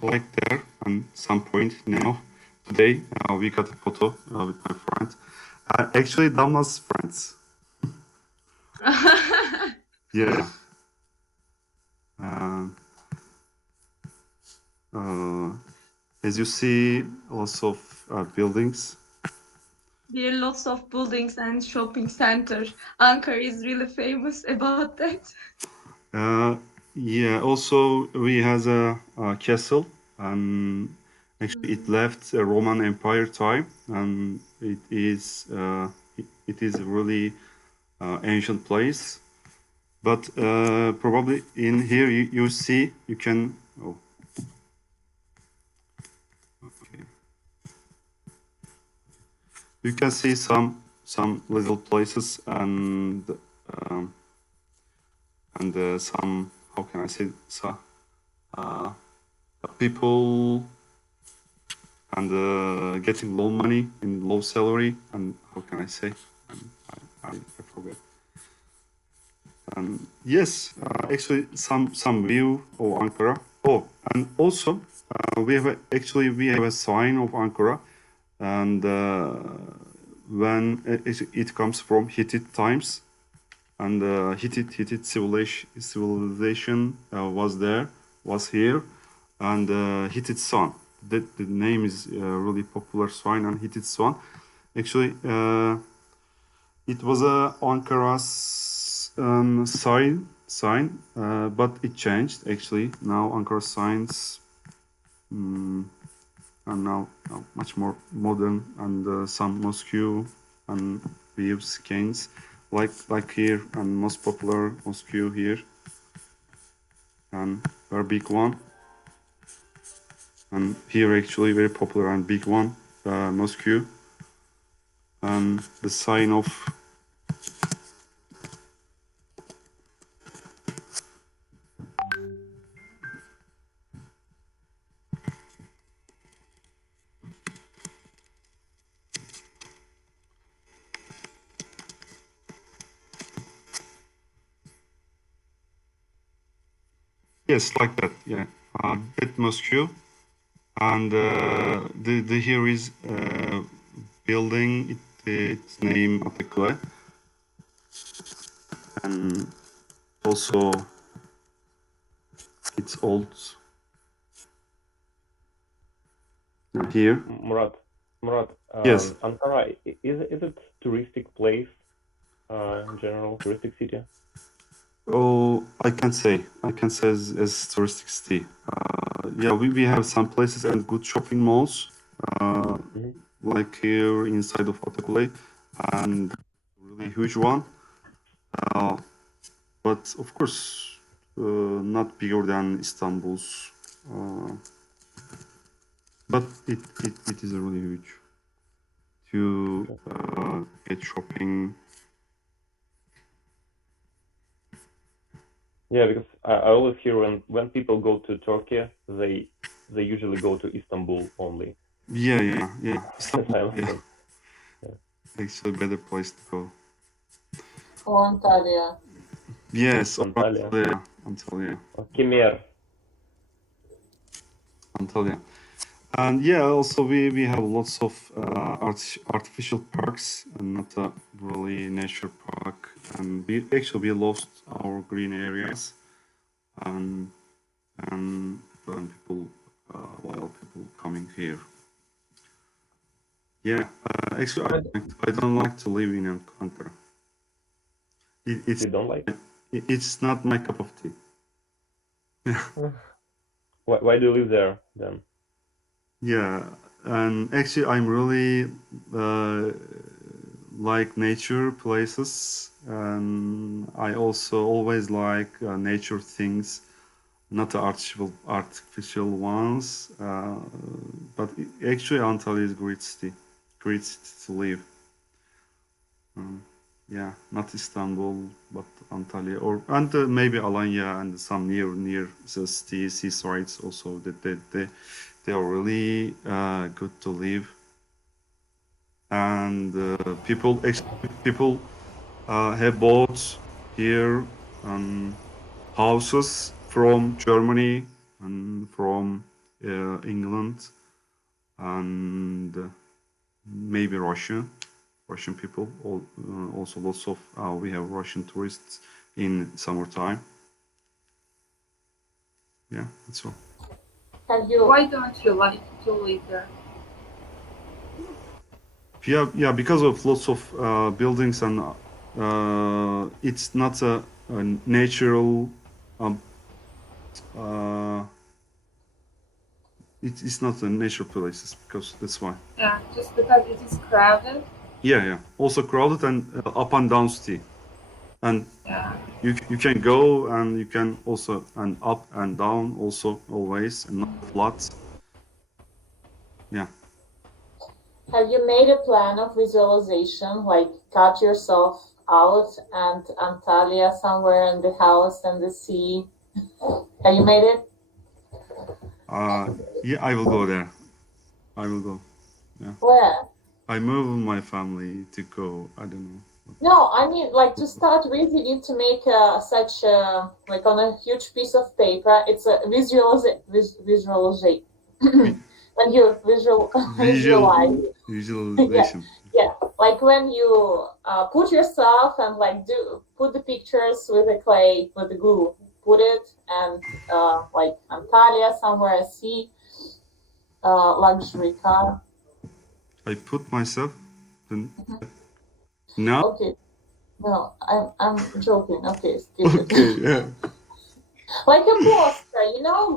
like there at some point now. Today we got a photo with my friend. Actually, Damla's friends. Yeah. As you see, lots of buildings. There are lots of buildings and shopping centers. Ankara is really famous about that. Yeah. Also, we has a castle, and actually, it left a Roman Empire time, and it is a really ancient place. But probably in here you see you can. Oh. Okay. You can see some little places and some, how can I say, so, people and getting low money in low salary, and how can I say, I forget. Yes, actually some view of Ankara. Oh, and also we have a sign of Ankara, and when it comes from Hittite times, and Hittite civilization was here, and Hittite sun. The name is really popular sign, and Hittite sun. Actually, it was a Ankara's sign, but it changed actually. Now Ankara signs are now much more modern, and some mosque and views canes. Like here, and most popular mosque here, and very big one, and here actually very popular and big one, mosque, and the sign of yes, like that, yeah. That Moscow, and the here is building. Its name Atakule, and also it's old here. Murat, Yes. Ankara, is it touristic place in general, touristic city? Oh, I can say as touristic city. Yeah, we have some places and good shopping malls, like here inside of Atakule, and really huge one. But of course, not bigger than Istanbul's. But it is really huge to get shopping. Yeah, because I always hear when people go to Turkey, they usually go to Istanbul only. Yeah. Istanbul, Yeah. Actually, better place to go. Or Antalya. Yes, Antalya. Antalya. Kemer. Antalya. And yeah, also we have lots of artificial parks and not a really nature park. And we lost our green areas, and when people while people coming here. Yeah, actually, I don't like to live in Ankara. It's You don't like? It's not my cup of tea. Why do you live there then? Yeah, and actually, I'm really like nature places, and I also always like nature things, not the artificial ones. But actually, Antalya is great city to live. Yeah, not Istanbul, but Antalya, and maybe Alanya and some near the city seasides also. That they are really good to live, and people have bought here houses from Germany and from England and maybe Russian people. Also lots of we have Russian tourists in summertime. Yeah, that's all. Why don't you like to live there? Yeah, because of lots of buildings and it's not a natural. It's not a natural places because that's why. Yeah, just because it is crowded. Yeah. Also crowded and up and down city, and Yeah. you can go and you can also and up and down also always and not flat. Yeah. Have you made a plan of visualization, like cut yourself out and Antalya somewhere in the house and the sea? Have you made it? Yeah, I will go there. I will go. Yeah. Where? I move my family to go. I don't know. No, I mean, like to start with, you need to make such like on a huge piece of paper. It's a visualization. When you visualize. Visualization. Yeah, like when you put yourself and like put the pictures with the clay, with the glue, put it and like Antalya somewhere, sea, luxury car. I put myself. No. Okay. No, I'm joking. Okay, skip it. Okay, yeah. Like a poster,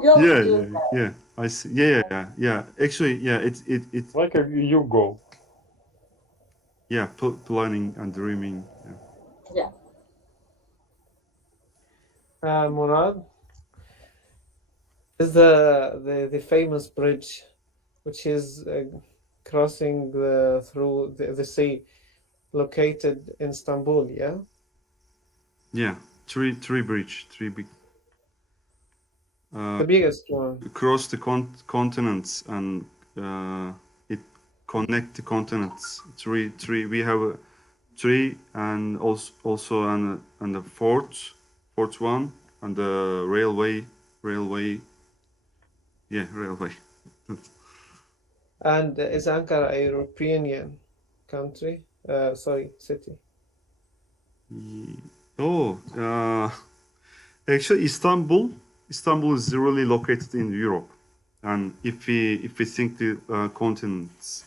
girls do that. Yeah. I see. Yeah. Actually, yeah. It's like you go. Yeah, planning and dreaming. Yeah. Murad, is the famous bridge, which is crossing through the sea, located in Istanbul, yeah? Yeah, three big. The biggest one. Across the continents and it connect the continents. Three. We have a three and also and the fourth one and the railway Yeah, railway. And is Ankara a European country? Sorry, city. Actually, Istanbul is really located in Europe, and if we think the continents,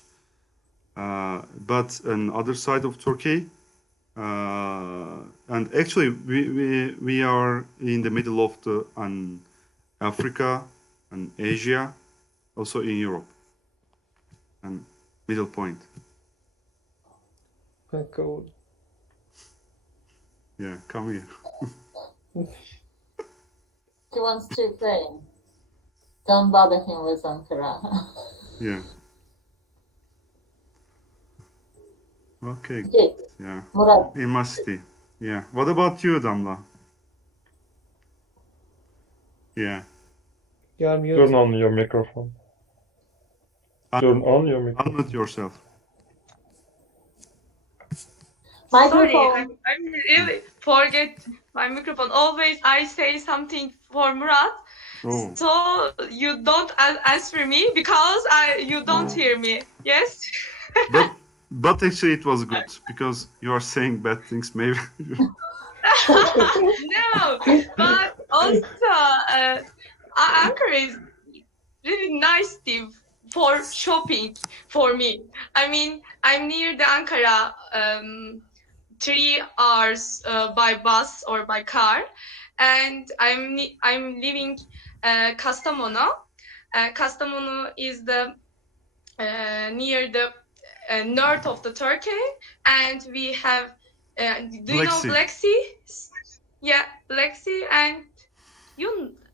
but on other side of Turkey, and actually we are in the middle of the Africa and Asia, also in Europe, and middle point. Cool. Yeah, come here. He wants to Ukraine. Don't bother him with Ankara. Yeah. Okay. Okay. Yeah. Murat. In my city. Yeah. What about you, Damla? Yeah. You are muted. Turn on your microphone. Turn on your microphone. Unmute yourself. Sorry, Microphone. I'm really forget my microphone. Always I say something for Murat, Oh. so you don't answer me because you don't hear me. Yes. But actually it was good because you are saying bad things maybe. No, but also Ankara is really nice city for shopping for me. I mean, I'm near the Ankara 3 hours by bus or by car, and I'm living Kastamonu. Kastamonu is the near the north of the Turkey, and we have do you know Black Sea? Yeah, Black Sea, and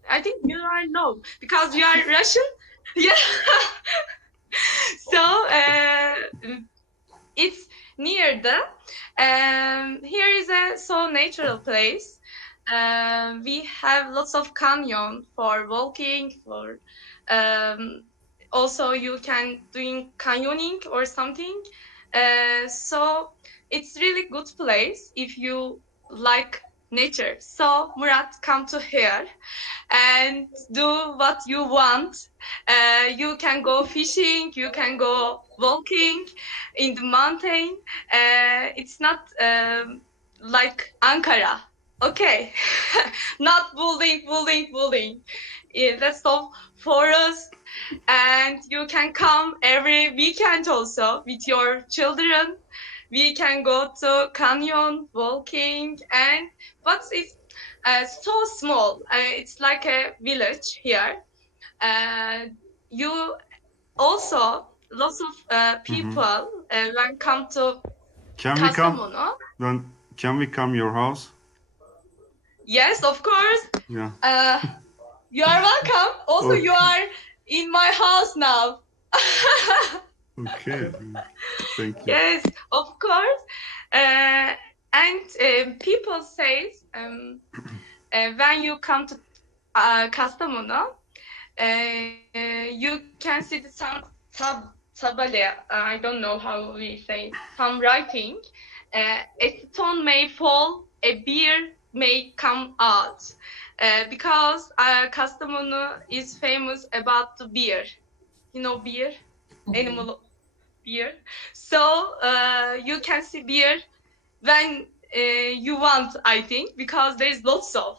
I think you are know because you are Russian. Yeah. So it's near the here is a so natural place. We have lots of canyon for walking, for also you can doing canyoning or something. So it's really good place if you like nature. So Murat, come to here and do what you want. You can go fishing, you can go walking in the mountain. It's not like Ankara. Okay. Not bullying. That's all for us. And you can come every weekend also with your children. We can go to canyon, walking, and but it's so small. It's like a village here. You also lots of people when come to Kastamonu. Can we come your house? Yes, of course. Yeah. You are welcome. Also, Okay. you are in my house now. Okay. Thank you. Yes, of course. And people say when you come to Kastamonu, you can see some tabale. I don't know how we say some writing. A stone may fall, a beer may come out, because Kastamonu is famous about the beer. You know beer, animal beer. So you can see beer when you want, I think, because there is lots of.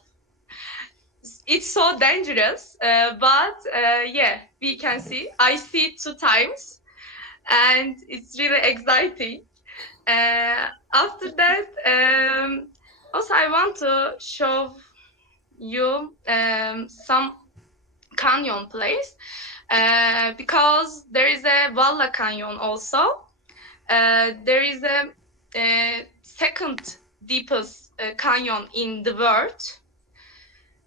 It's so dangerous, but yeah, we can see. I see it 2 times, and it's really exciting. After that, also I want to show you some canyon place, because there is a Valla Canyon also. There is a second deepest canyon in the world.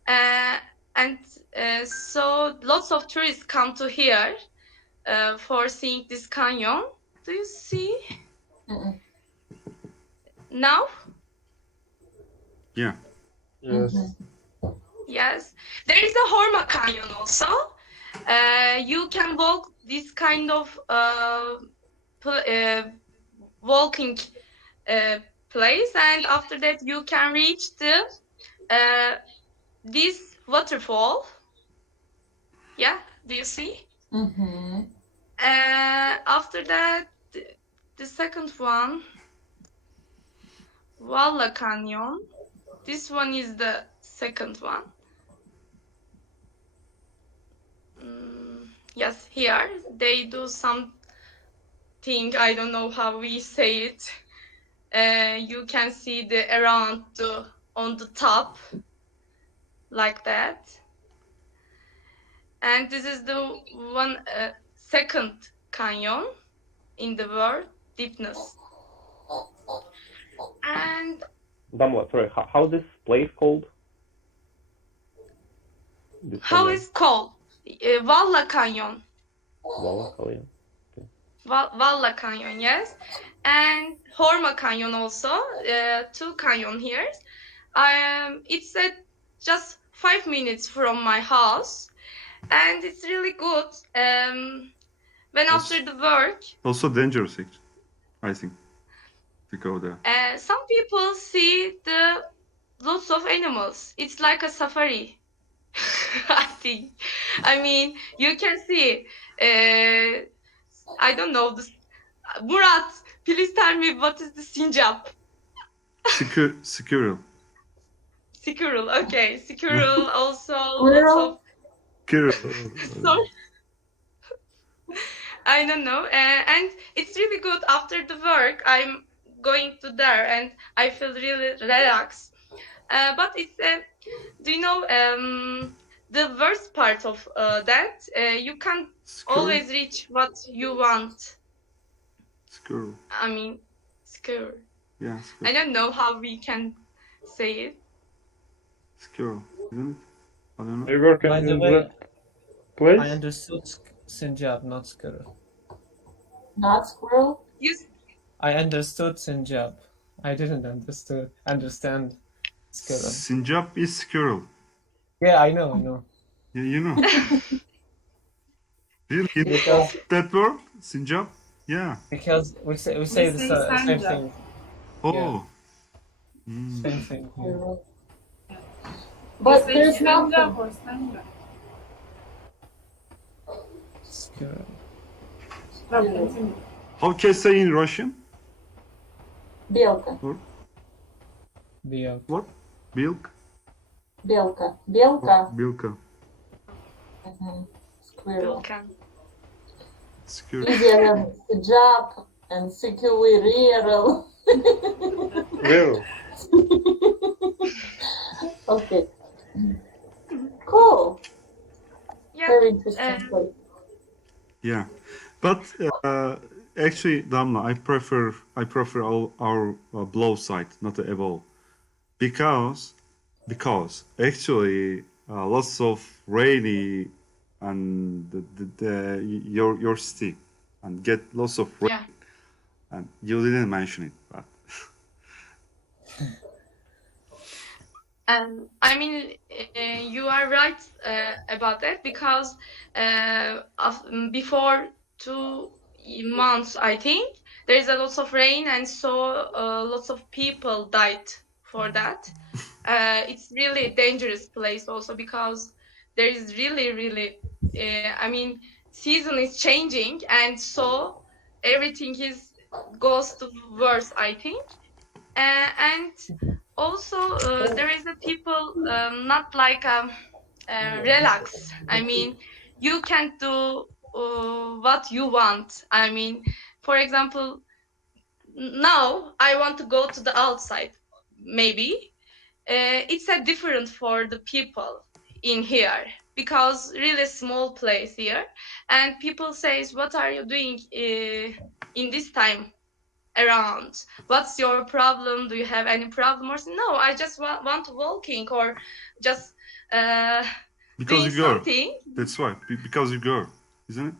And so lots of tourists come to here for seeing this canyon. Do you see now? Yeah. Yes. Yes. There is a Horma Canyon also. You can walk this kind of walking place, and after that you can reach the this waterfall. Yeah, do you see? Mm-hmm. After that, the second one, Walla Canyon. This one is the second one. Yes, here they do something, I don't know how we say it. You can see the around on the top, like that. And this is the one second canyon in the world, deepness. And Damla, sorry, how this place called? how is called? Walla Canyon. Walla Canyon. Walla Canyon, yes. And Horma Canyon also, 2 canyon here. It's just 5 minutes from my house, and it's really good. When after the work, Also dangerous, I think, to go there. some people see the lots of animals. It's like a safari. I think. I mean, you can see. I don't know. Murat, please tell me what is the Sinjab? Squirrel. Squirrel, okay. Squirrel also Squirrel? lots of. Sorry. I don't know. And it's really good after the work. I'm going to there and I feel really relaxed. But it's, do you know, the worst part of that, you can't always reach what you want. Squirrel. I mean, squirrel. Yeah, squirrel. I don't know how we can say it. Squirrel, isn't it? I don't know. You work By the in way, that place? I understood Sinjab, not squirrel. Not squirrel? I understood Sinjab. I didn't understand squirrel. Sinjab is squirrel. Yeah, I know. Yeah, you know. Really? You know Because that word? Sinjab? Yeah. because we say the same Sanjab. thing. Oh. Same thing. Yeah. But You say there's Sanjab nothing. or Sanjab? Squirrel. Continue. How can I say in Russian? Белка. Yeah. What? Bilk? Белка. Белка. Bilka. Mhm. Squirrel. Vulcan. Squirrel. Easier than Sijab and Sikuirel. Well, Okay. Cool. Yeah. Very interesting place. Yeah, but actually, Damla, I prefer our below side, not the above, because actually lots of rainy and your city and get lots of rain, Yeah. and you didn't mention it, but I mean, you are right about that because before 2 months, I think, there is a lot of rain and so lots of people died for that. It's really a dangerous place also because there is really, I mean, season is changing and so everything goes to worse, I think. And also there is a people not like relax. I mean, you can do what you want. I mean, for example, now I want to go to the outside. Maybe it's a different for the people in here because really small place here, and people says, "What are you doing in this time around? What's your problem? Do you have any problem?" Or no, I just want to walking or just because doing you go, something. that's why, because you go, isn't it?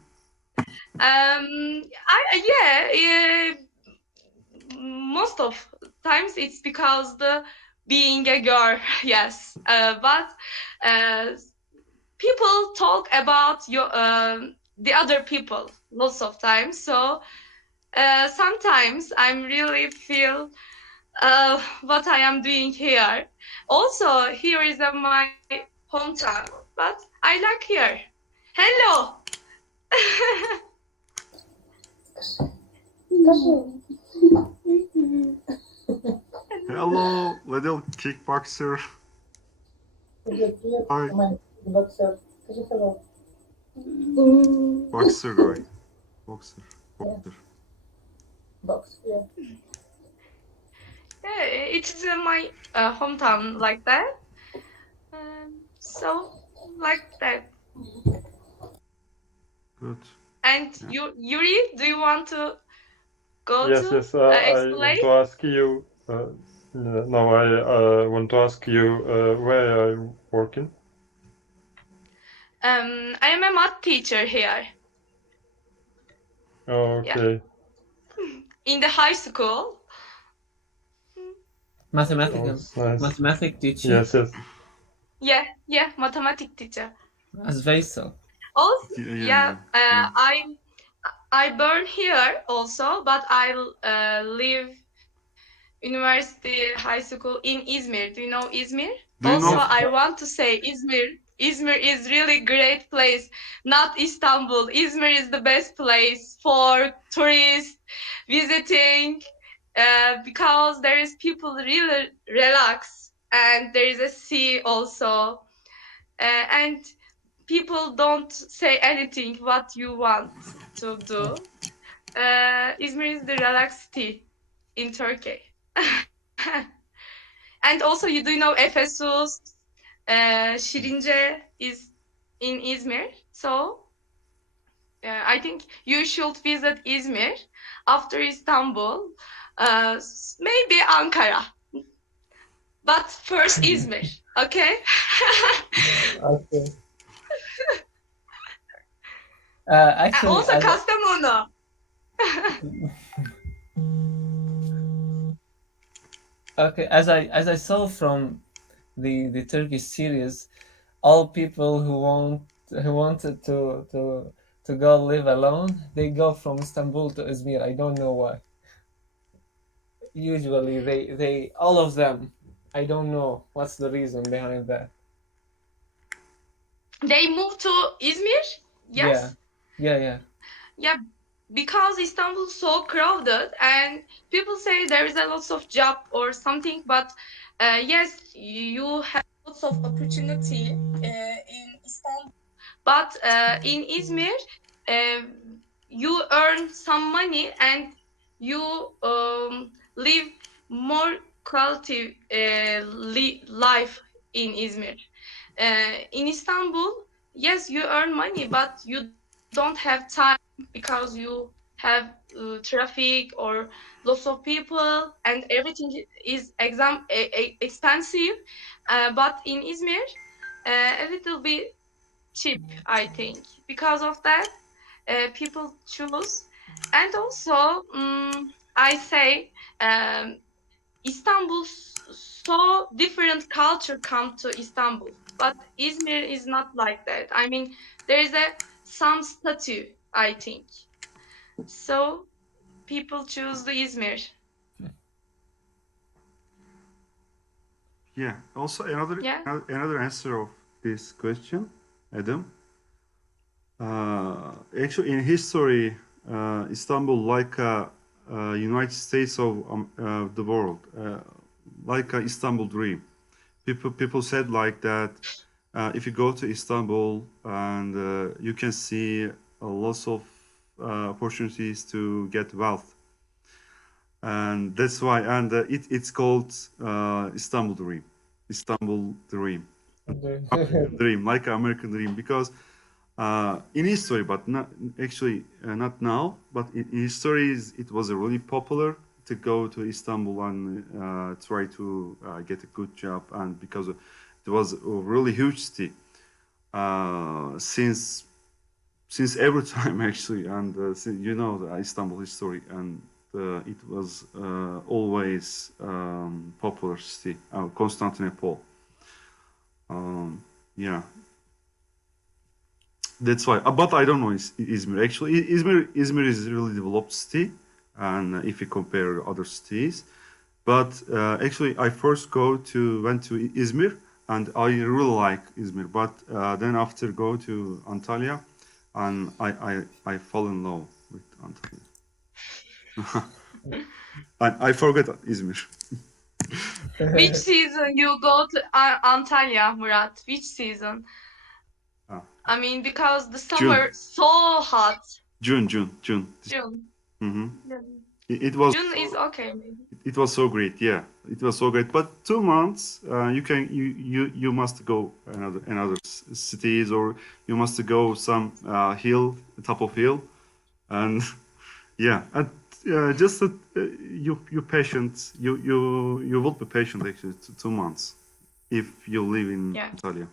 Most of times it's because the being a girl, yes. But people talk about your the other people lots of times. So sometimes I'm really feel what I am doing here. Also, here is my hometown, but I like here. Hello. Hello, little kickboxer. Hi. Boxer. Boxer, right? Boxer. Box, yeah. Yeah, it's my hometown like that. So like that. Good. And Yeah. Yuri, do you want to go Yes, to yes. I want explain? to ask you. Now I want to ask you where are you working? I am a math teacher here Okay. in the high school. Mathematical, Sounds nice. mathematic teacher Yes, yes. Yeah, mathematics teacher. as Vaisal. Also, Yeah. I born here also, but I live university high school in Izmir. Do you know Izmir? Do you Also, know? I want to say Izmir. Izmir is really great place, not Istanbul. Izmir is the best place for tourists visiting because there is people really relax and there is a sea also, and people don't say anything what you want to do. Izmir is the relaxed city in Turkey. And also, you do know Ephesus, Şirince is in Izmir. So I think you should visit Izmir after Istanbul, maybe Ankara, but first Izmir. Okay. Okay. Actually, Also Kastamonu. okay, as I saw from the Turkish series, all people who wanted to go live alone, they go from Istanbul to Izmir. I don't know why. Usually, they all of them. I don't know what's the reason behind that. They moved to Izmir. Yes. Yeah. Yeah, because Istanbul is so crowded and people say there is a lots of job or something, but yes, you have lots of opportunity in Istanbul. But in Izmir, you earn some money and you live more quality life in Izmir. In Istanbul, yes, you earn money, but you don't have time because you have traffic or lots of people and everything is expensive. But in Izmir, a little bit cheap, I think. Because of that, people choose. And also, I say Istanbul, so different culture come to Istanbul, but Izmir is not like that. I mean, there is some statue, I think. So people choose the Izmir. Yeah. Also, another answer of this question, Adam. Actually, in history, Istanbul like a United States of the world, like a Istanbul dream. People said like that. If you go to Istanbul and you can see lots of opportunities to get wealth, and that's why. And it's called Istanbul dream. Istanbul dream. American dream, like an American dream, because in history, but not actually not now, but in history, it was really popular to go to Istanbul and try to get a good job, and because it was a really huge city since every time actually, and you know the Istanbul history, and it was always popular city, Constantinople. Yeah. That's why, but I don't know Izmir. Actually, Izmir is a really developed city, and if you compare other cities, but actually, I first went to Izmir, and I really like Izmir. But then after go to Antalya, and I fall in love with Antalya. And I forget Izmir. Which season you go to Antalya, Murat? Which season? I mean, because the summer so hot. June. June. Mm-hmm. It was. June is okay. Maybe. It was so great. Yeah, it was so great. But 2 months, you must go another cities, or you must go some top of hill, and yeah, and just that you patient. You will be patient actually 2 months if you live in Antalya.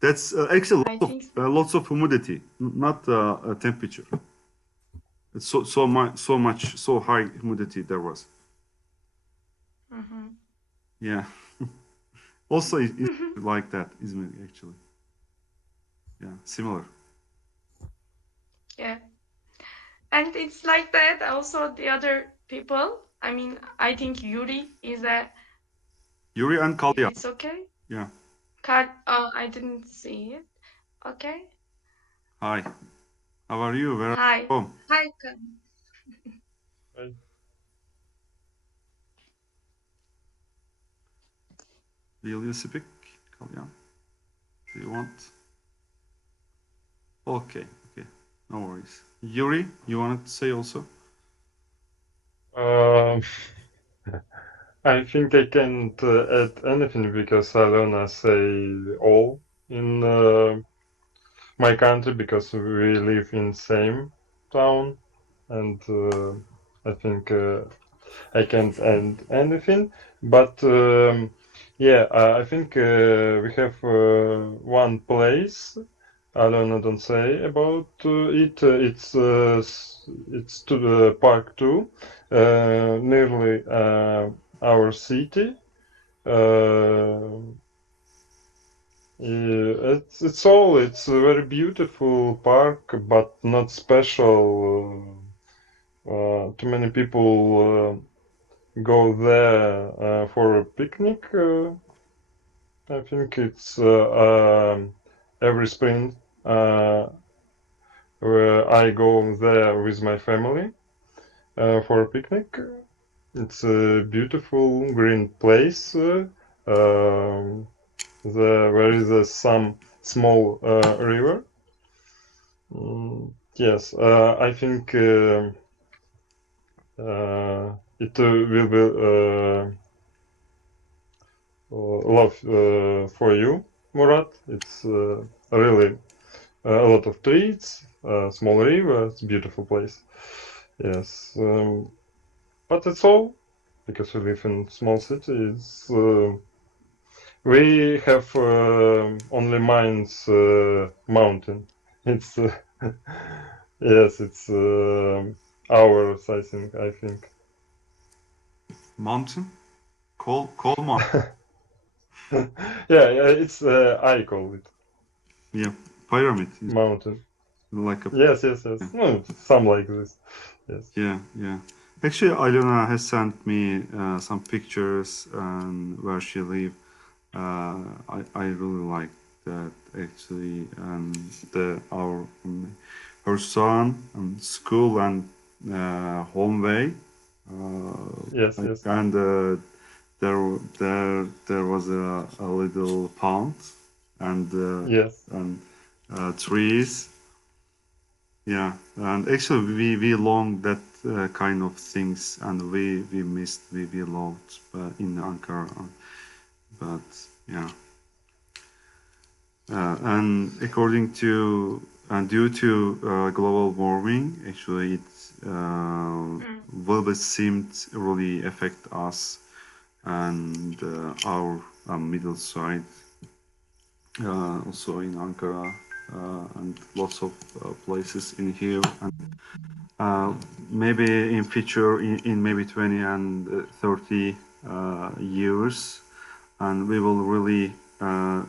That's actually lots of humidity, not temperature. It's so high humidity there was. Mm-hmm. Yeah. Also, it's like that, Izmir actually. Yeah, similar. Yeah, and it's like that. Also, the other people. I mean, I think Yuri is a. Yuri and Kalya. It's okay. Yeah. I didn't see it. Okay. Hi. How are you? Where Hi. are you from? Hi. Hi. Will you speak, Kalya? Do you want? Okay. No worries. Yuri, you wanted to say also? I think I can't add anything because Alona say all in my country because we live in same town, and I think I can't add anything. But yeah, I think we have one place. Alona don't say about it. It's to the park too, nearly our city. It's a very beautiful park, but not special. Too many people go there for a picnic. I think it's every spring where I go there with my family for a picnic. It's a beautiful green place. There is some small river. Yes, I think it will be love for you, Murat. It's really a lot of trees, small river. It's a beautiful place. Yes, but that's all because we live in small cities. We have only Mainz mountain. It's yes, it's ours. I think. Mountain? Coal mountain. Yeah, it's I call it. Yeah, pyramid. Mountain. Like a. Yes. No, some like this. Yes. Yeah. Actually, Alona has sent me some pictures where she live. I really like that actually, and her son and school and home way. Yes. And there was a little pond and yes, and trees. Yeah, and actually we long that kind of things, and we loved in Ankara, but yeah. And according to and due to global warming, actually it will be seemed really affect us and our middle side, also in Ankara and lots of places in here, and maybe in future in maybe 20 and 30 years, and we will really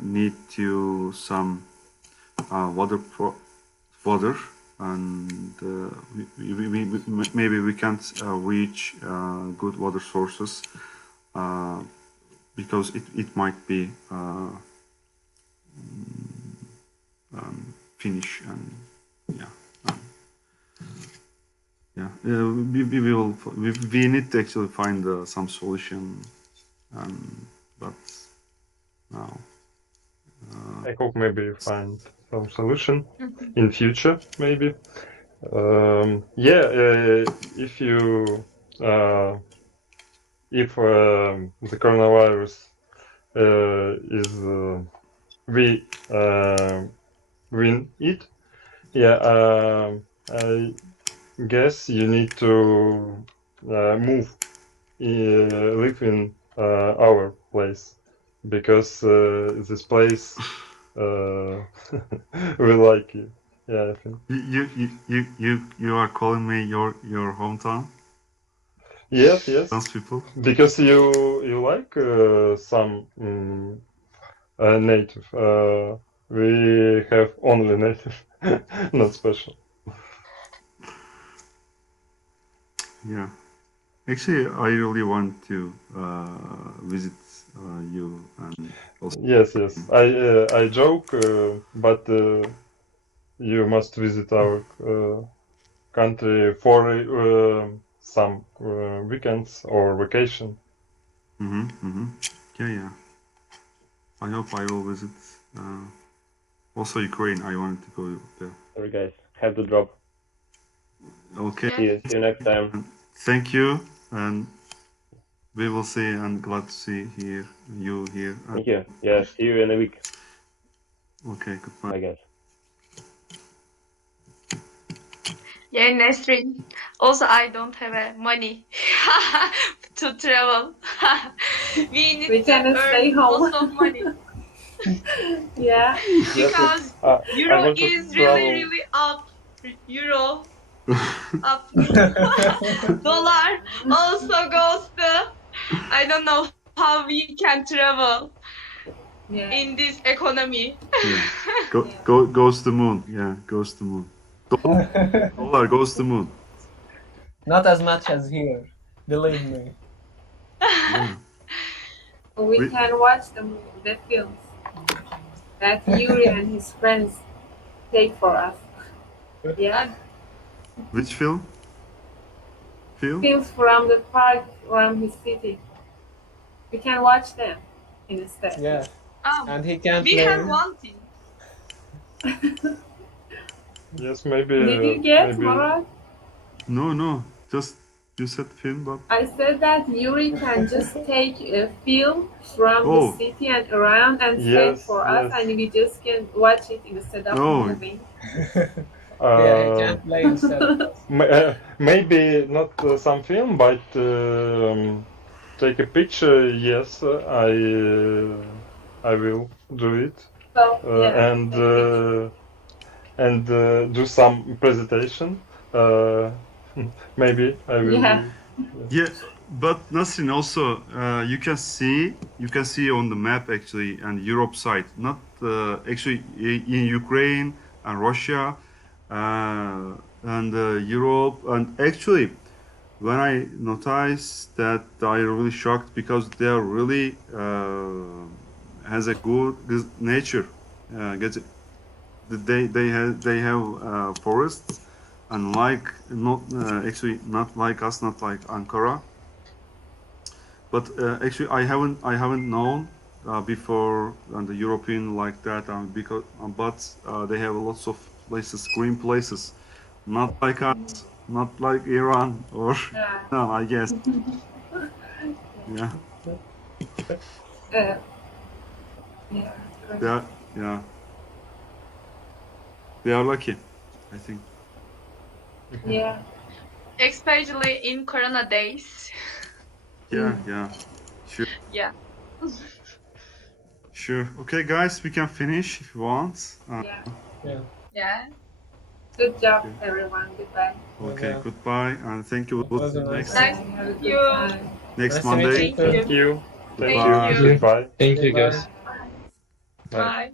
need to some water, and maybe we can't reach good water sources because it might be finish, and we need to actually find some solution, but now I hope maybe you find some solution in future, maybe. If you if the coronavirus we win it, I guess you need to live in our place, because this place we like it. Yeah, I think. You are calling me your hometown? Yes. Those people. Because you like some native. We have only native, not special. Yeah. Actually, I really want to visit you, and also. Yes. I joke, but you must visit our country for some weekends or vacation. Yeah. I hope I will visit. Also Ukraine. I wanted to go there. Sorry, guys, have to drop. Okay. See you next time. Thank you, and we will see. And glad to see you here. Thank you. Yeah, see you in a week. Okay, goodbye. Bye, guys. Yeah, Nesrin. Also, I don't have money to travel. We need We to cannot stay earn home. lots of money Yeah. because euro is really up. Euro up. Dollar also goes to. I don't know how we can travel in this economy. Goes to the moon. Yeah, goes to the moon. Dollar goes to the moon. Not as much as here, believe me. Yeah. We can watch the films that Yuri and his friends take for us. Yeah. Which film? Films from the park, from his city. We can watch them instead. Yeah. And he can't We play. have one thing. Yes, maybe. Did you get maybe... Murat? No. Just you said film, but I said that Yuri can just take a film from the city and around and take for us, and we just can watch it instead of moving. Yeah, he can't play instead. Maybe not some film, but take a picture. Yes, I will do it. So, yeah, and do some presentation. Maybe I will. Yeah, but Nasrin, also you can see on the map actually, and Europe side, not actually in Ukraine and Russia and Europe, and actually when I noticed that, I really shocked, because they are really has a good nature. They have forests, and actually not like us, not like Ankara. But actually, I haven't known before on the European like that, but they have lots of places, green places, not like us, not like Iran or no, I guess. Yeah. Yeah. They are lucky, I think. Yeah. Especially in Corona days. Yeah. Sure. Yeah. Sure. Okay, guys, we can finish if you want. Yeah. Good job, everyone. Goodbye. Okay, goodbye, and thank you. Next Nice Monday. Thank you. Thank you. Goodbye. Thank you, guys. Bye.